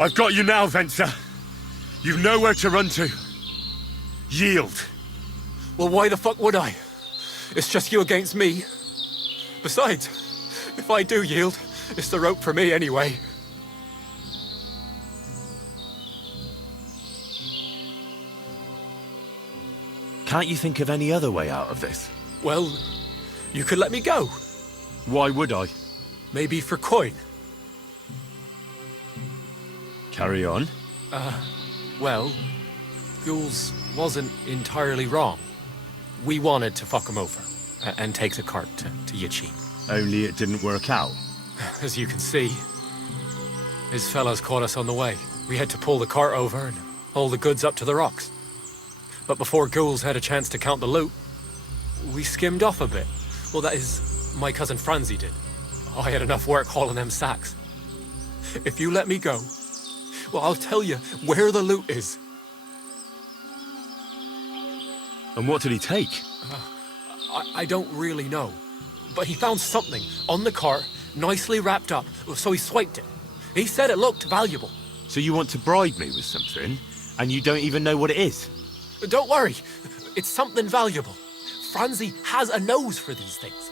I've got you now, Venser. You've nowhere to run to. Yield. Well, why the fuck would I? It's just you against me. Besides, if I do yield, it's the rope for me anyway. Can't you think of any other way out of this? Well, you could let me go. Why would I? Maybe for coin. Carry on. Well, Ghouls wasn't entirely wrong. We wanted to fuck him over and take the cart to Yachin. Only it didn't work out. As you can see, his fellows caught us on the way. We had to pull the cart over and haul the goods up to the rocks. But before Ghouls had a chance to count the loot, we skimmed off a bit. Well, that is, my cousin Franzi did. I had enough work hauling them sacks. If you let me go, well, I'll tell you where the loot is. And what did he take? I don't really know. But he found something on the cart, nicely wrapped up, so he swiped it. He said it looked valuable. So you want to bribe me with something, and you don't even know what it is? Don't worry, it's something valuable. Franzi has a nose for these things.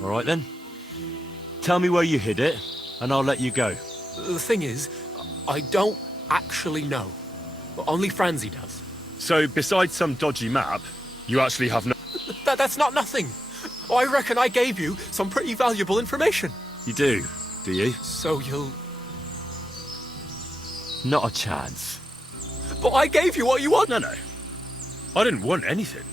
All right then. Tell me where you hid it, and I'll let you go. The thing is, I don't actually know. Only Franzi does. So, besides some dodgy map, you actually have no... That's not nothing. I reckon I gave you some pretty valuable information. You do you? So you'll... Not a chance. But I gave you what you want. No. I didn't want anything.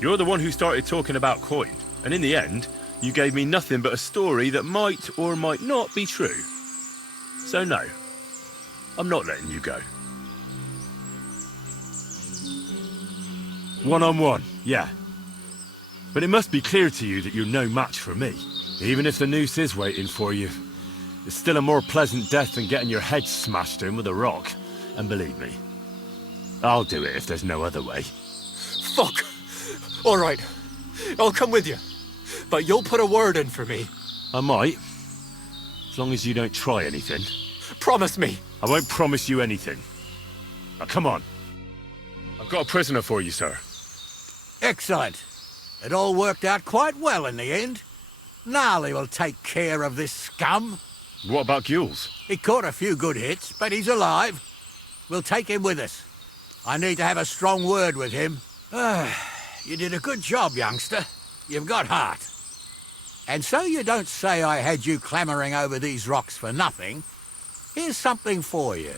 You're the one who started talking about coin, and in the end, you gave me nothing but a story that might or might not be true. So no, I'm not letting you go. One-on-one, yeah. But it must be clear to you that you're no match for me. Even if the noose is waiting for you, it's still a more pleasant death than getting your head smashed in with a rock. And believe me, I'll do it if there's no other way. Fuck! All right, I'll come with you. But you'll put a word in for me. I might. As long as you don't try anything. Promise me. I won't promise you anything. Now come on. I've got a prisoner for you, sir. Excellent. It all worked out quite well in the end. Gnarly will take care of this scum. What about Gules? He caught a few good hits, but he's alive. We'll take him with us. I need to have a strong word with him. You did a good job, youngster. You've got heart. And so you don't say I had you clambering over these rocks for nothing. Here's something for you.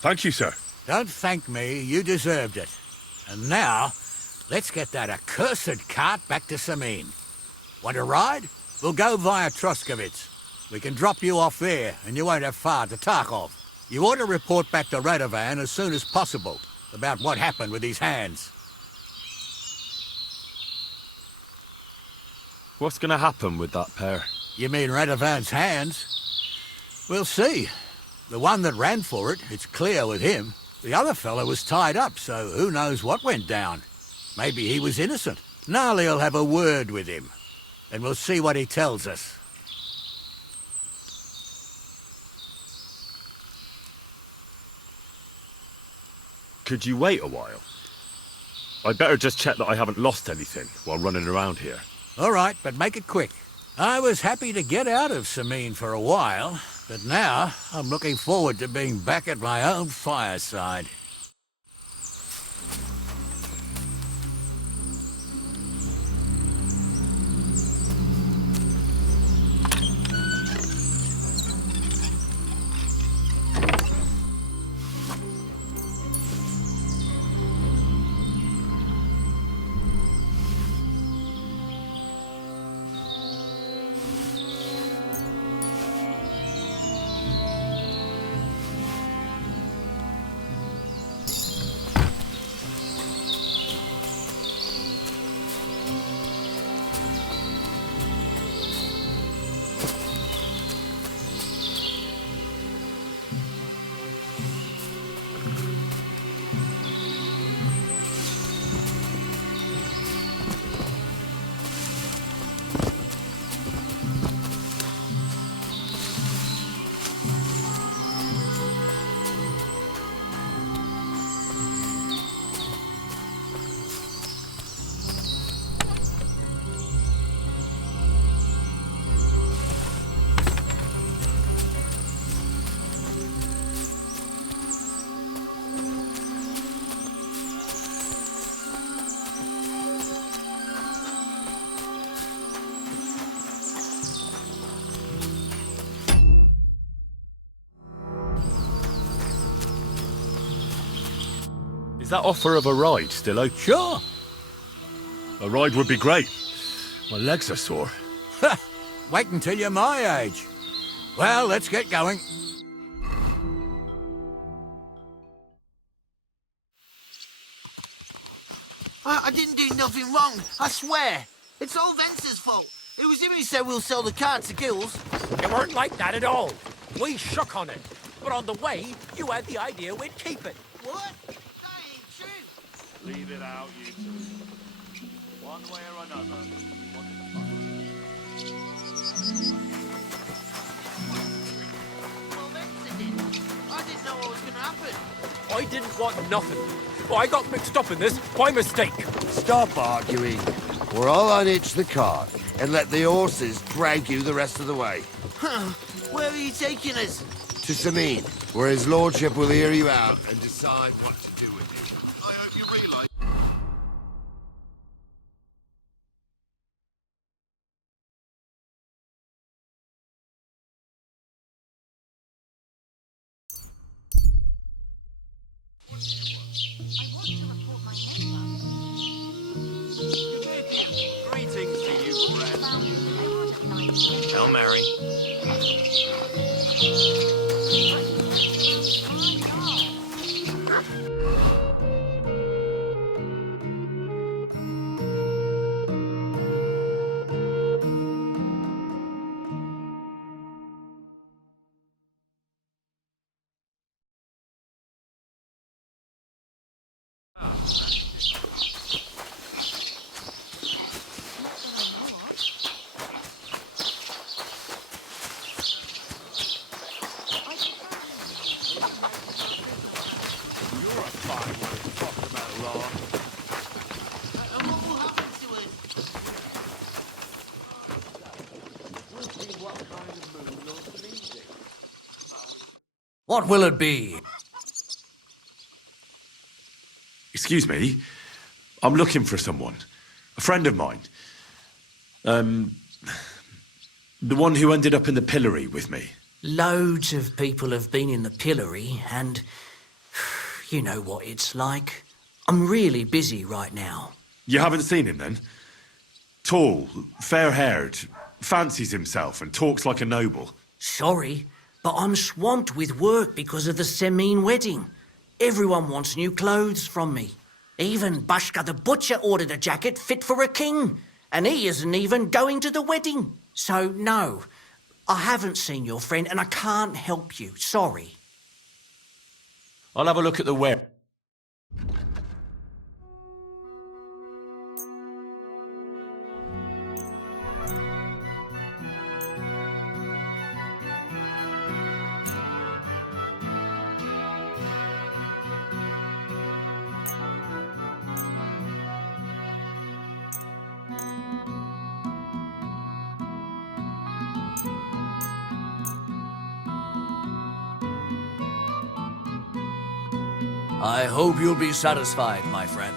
Thank you, sir. Don't thank me, you deserved it. And now, let's get that accursed cart back to Samin. Want a ride? We'll go via Troskovitz. We can drop you off there, and you won't have far to Tarkov. You ought to report back to Radovan as soon as possible about what happened with his hands. What's going to happen with that pair? You mean Radovan's hands? We'll see. The one that ran for it, it's clear with him. The other fellow was tied up, so who knows what went down. Maybe he was innocent. Gnarly'll have a word with him, and we'll see what he tells us. Could you wait a while? I'd better just check that I haven't lost anything while running around here. All right, but make it quick. I was happy to get out of Samin for a while, but now I'm looking forward to being back at my own fireside. Is that offer of a ride still open? Sure. A ride would be great. My legs are sore. Wait until you're my age. Well, let's get going. I didn't do nothing wrong, I swear. It's all Vence's fault. It was him who said we'll sell the car to Gills. It weren't like that at all. We shook on it. But on the way, you had the idea we'd keep it. What? That ain't true. Leave it out, you two. One way or another. Well, Vence did. I didn't know what was going to happen. I didn't want nothing. Well, I got mixed up in this by mistake. Stop arguing, or I'll unhitch the cart and let the horses drag you the rest of the way. Where are you taking us? To Samin, where his lordship will hear you out and decide what to do with you. I hope you realize... Greetings to you, friend. Hail Mary. What will it be? Excuse me. I'm looking for someone. A friend of mine. The one who ended up in the pillory with me. Loads of people have been in the pillory, and you know what it's like. I'm really busy right now. You haven't seen him then? Tall, fair-haired, fancies himself and talks like a noble. Sorry, but I'm swamped with work because of the Semin wedding. Everyone wants new clothes from me. Even Bashka the butcher ordered a jacket fit for a king, and he isn't even going to the wedding. So, no, I haven't seen your friend and I can't help you. Sorry. I'll have a look at the web. I hope you'll be satisfied, my friend.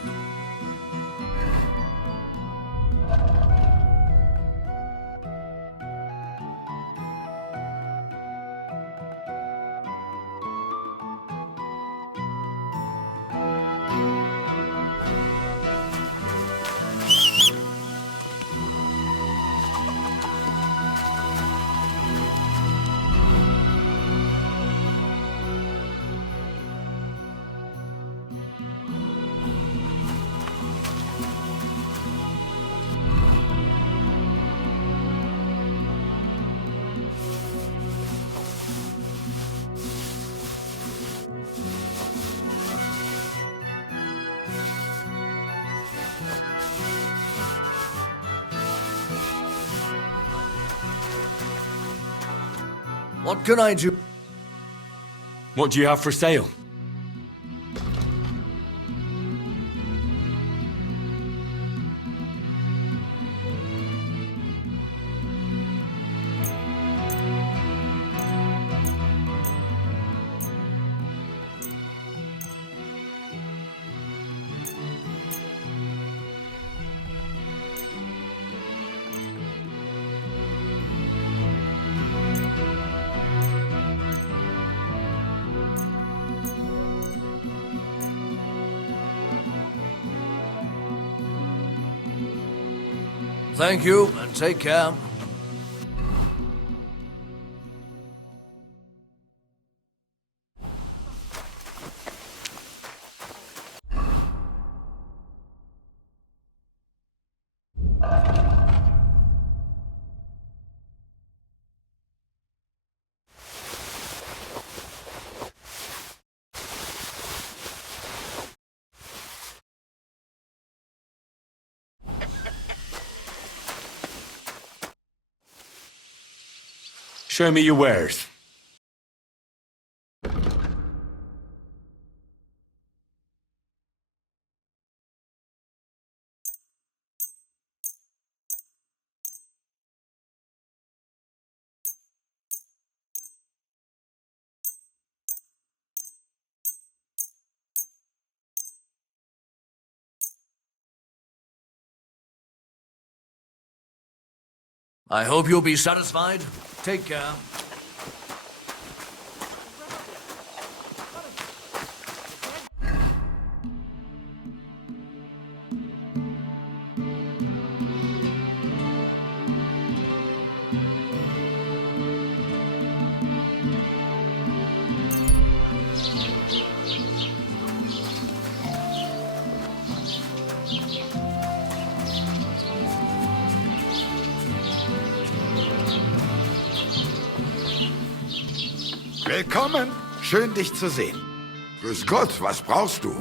What can I do? What do you have for sale? Thank you, and take care. Show me your wares. I hope you'll be satisfied. Take care. Willkommen. Schön, dich zu sehen. Grüß Gott, was brauchst du?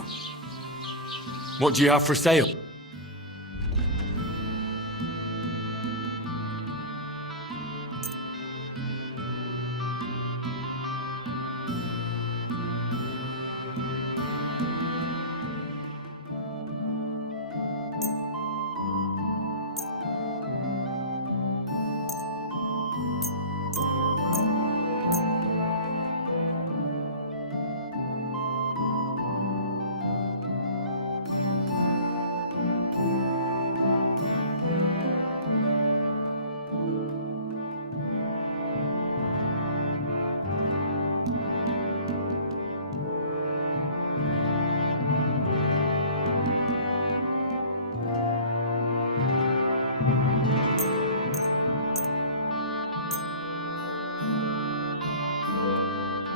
What do you have for sale?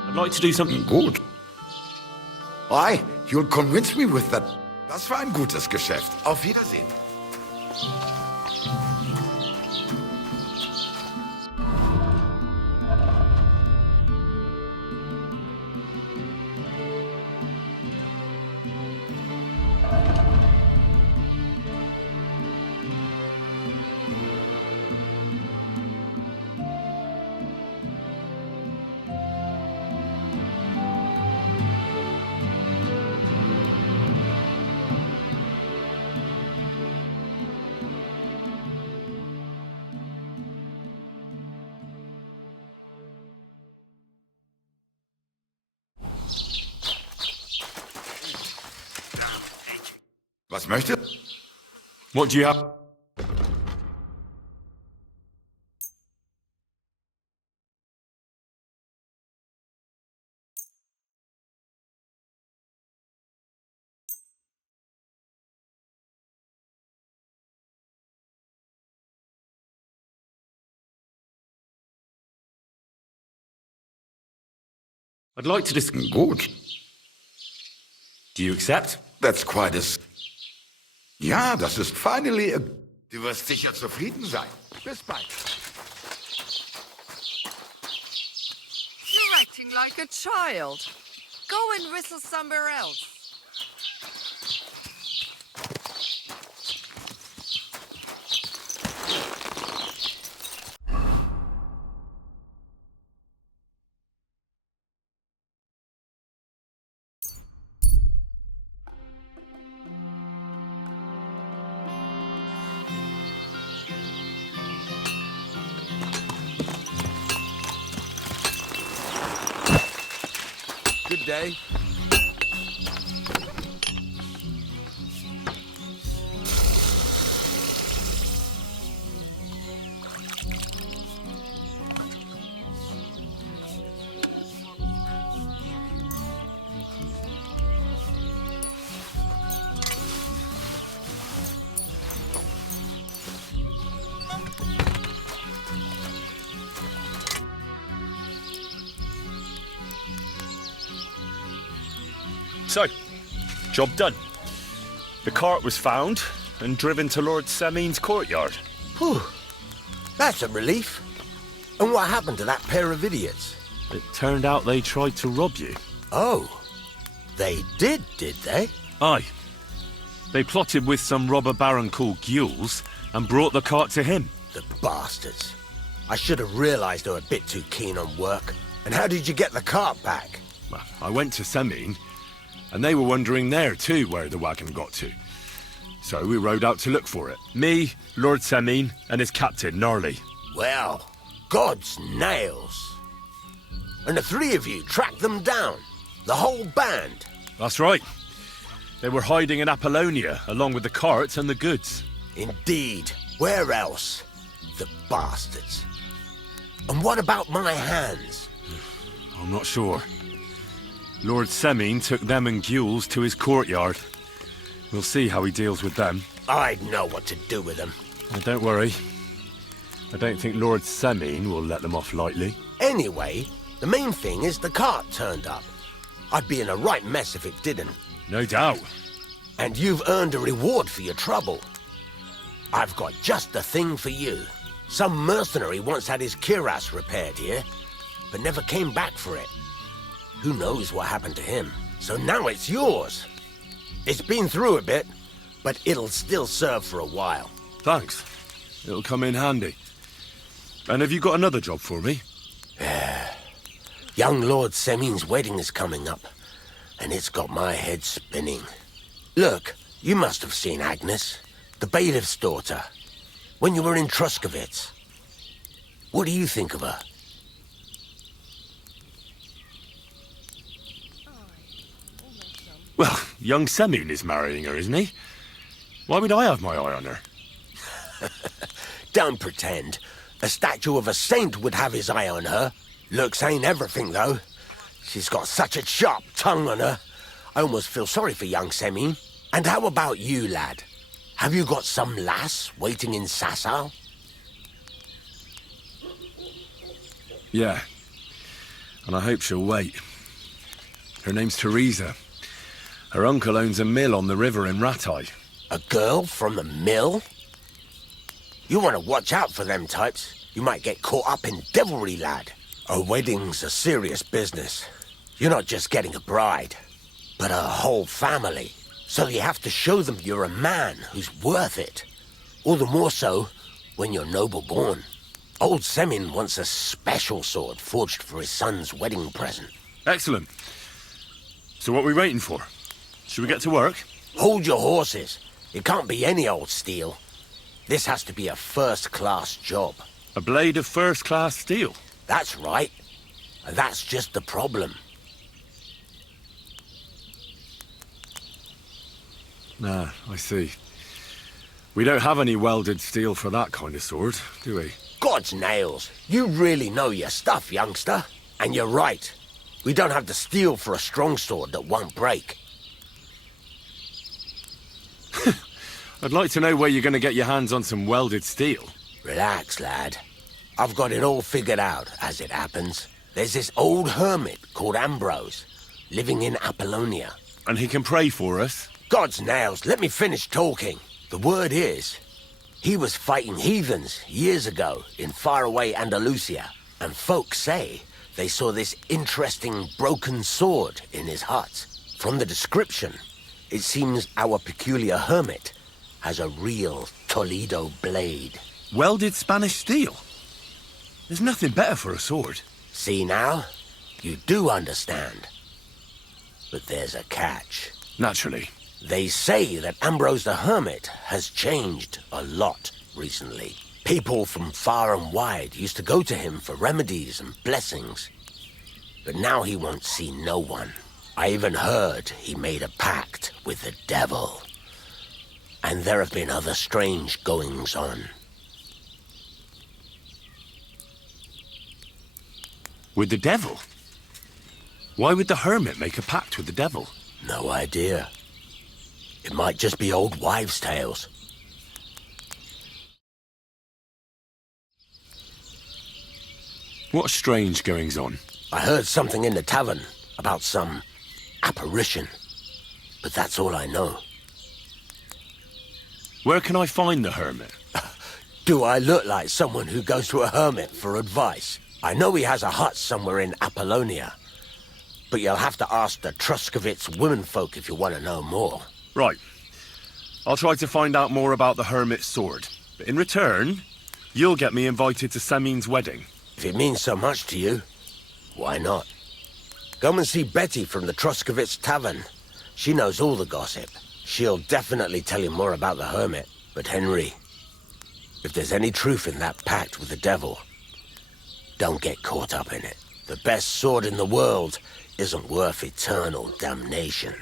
I'd like to do something good. Why, you'll convince me with that. Das war ein gutes Geschäft. Auf Wiedersehen. Was möchtest? What do you have? I'd like to discuss. Gut. Do you accept? That's quite a... Ja, das ist finally a... Du wirst sicher zufrieden sein. Bis bald. You're acting like a child. Go and whistle somewhere else. Good day. So, job done. The cart was found and driven to Lord Semein's courtyard. Whew. That's a relief. And what happened to that pair of idiots? It turned out they tried to rob you. Oh. They did they? Aye. They plotted with some robber baron called Gules and brought the cart to him. The bastards. I should have realized they were a bit too keen on work. And how did you get the cart back? Well, I went to Semein, and they were wondering there too where the wagon got to. So we rode out to look for it. Me, Lord Semein, and his captain, Gnarly. Well, God's nails. And the three of you tracked them down? The whole band? That's right. They were hiding in Apollonia, along with the carts and the goods. Indeed. Where else? The bastards. And what about my hands? I'm not sure. Lord Semein took them and Gules to his courtyard. We'll see how he deals with them. I'd know what to do with them. Don't worry. I don't think Lord Semein will let them off lightly. Anyway, the main thing is the cart turned up. I'd be in a right mess if it didn't. No doubt. And you've earned a reward for your trouble. I've got just the thing for you. Some mercenary once had his cuirass repaired here, but never came back for it. Who knows what happened to him? So now it's yours. It's been through a bit, but it'll still serve for a while. Thanks. It'll come in handy. And have you got another job for me? Young Lord Semein's wedding is coming up, and it's got my head spinning. Look, you must have seen Agnes, the bailiff's daughter, when you were in Truscovitz. What do you think of her? Well, young Semein is marrying her, isn't he? Why would I have my eye on her? Don't pretend. A statue of a saint would have his eye on her. Looks ain't everything, though. She's got such a sharp tongue on her. I almost feel sorry for young Semein. And how about you, lad? Have you got some lass waiting in Sasau? Yeah. And I hope she'll wait. Her name's Teresa. Her uncle owns a mill on the river in Ratai. A girl from the mill? You want to watch out for them types. You might get caught up in devilry, lad. A wedding's a serious business. You're not just getting a bride, but a whole family. So you have to show them you're a man who's worth it. All the more so when you're noble-born. Old Semein wants a special sword forged for his son's wedding present. Excellent. So what are we waiting for? Should we get to work? Hold your horses. It can't be any old steel. This has to be a first-class job. A blade of first-class steel? That's right. And that's just the problem. Ah, I see. We don't have any welded steel for that kind of sword, do we? God's nails. You really know your stuff, youngster. And you're right. We don't have the steel for a strong sword that won't break. I'd like to know where you're going to get your hands on some welded steel. Relax, lad. I've got it all figured out, as it happens. There's this old hermit called Ambrose, living in Apollonia. And he can pray for us? God's nails, let me finish talking. The word is, he was fighting heathens years ago in faraway Andalusia. And folks say they saw this interesting broken sword in his hut. From the description, it seems our peculiar hermit has a real Toledo blade. Welded Spanish steel? There's nothing better for a sword. See now? You do understand. But there's a catch. Naturally. They say that Ambrose the Hermit has changed a lot recently. People from far and wide used to go to him for remedies and blessings. But now he won't see no one. I even heard he made a pact with the devil. And there have been other strange goings-on. With the devil? Why would the hermit make a pact with the devil? No idea. It might just be old wives' tales. What strange goings-on? I heard something in the tavern about some apparition. but that's all I know. Where can I find the hermit? Do I look like someone who goes to a hermit for advice? I know he has a hut somewhere in Apollonia, but you'll have to ask the Truskovitz womenfolk if you want to know more. Right. I'll try to find out more about the hermit's sword. But in return, you'll get me invited to Semin's wedding. If it means so much to you, why not? Come and see Betty from the Truskovitz Tavern. She knows all the gossip. She'll definitely tell you more about the hermit. But Henry, if there's any truth in that pact with the devil, don't get caught up in it. The best sword in the world isn't worth eternal damnation.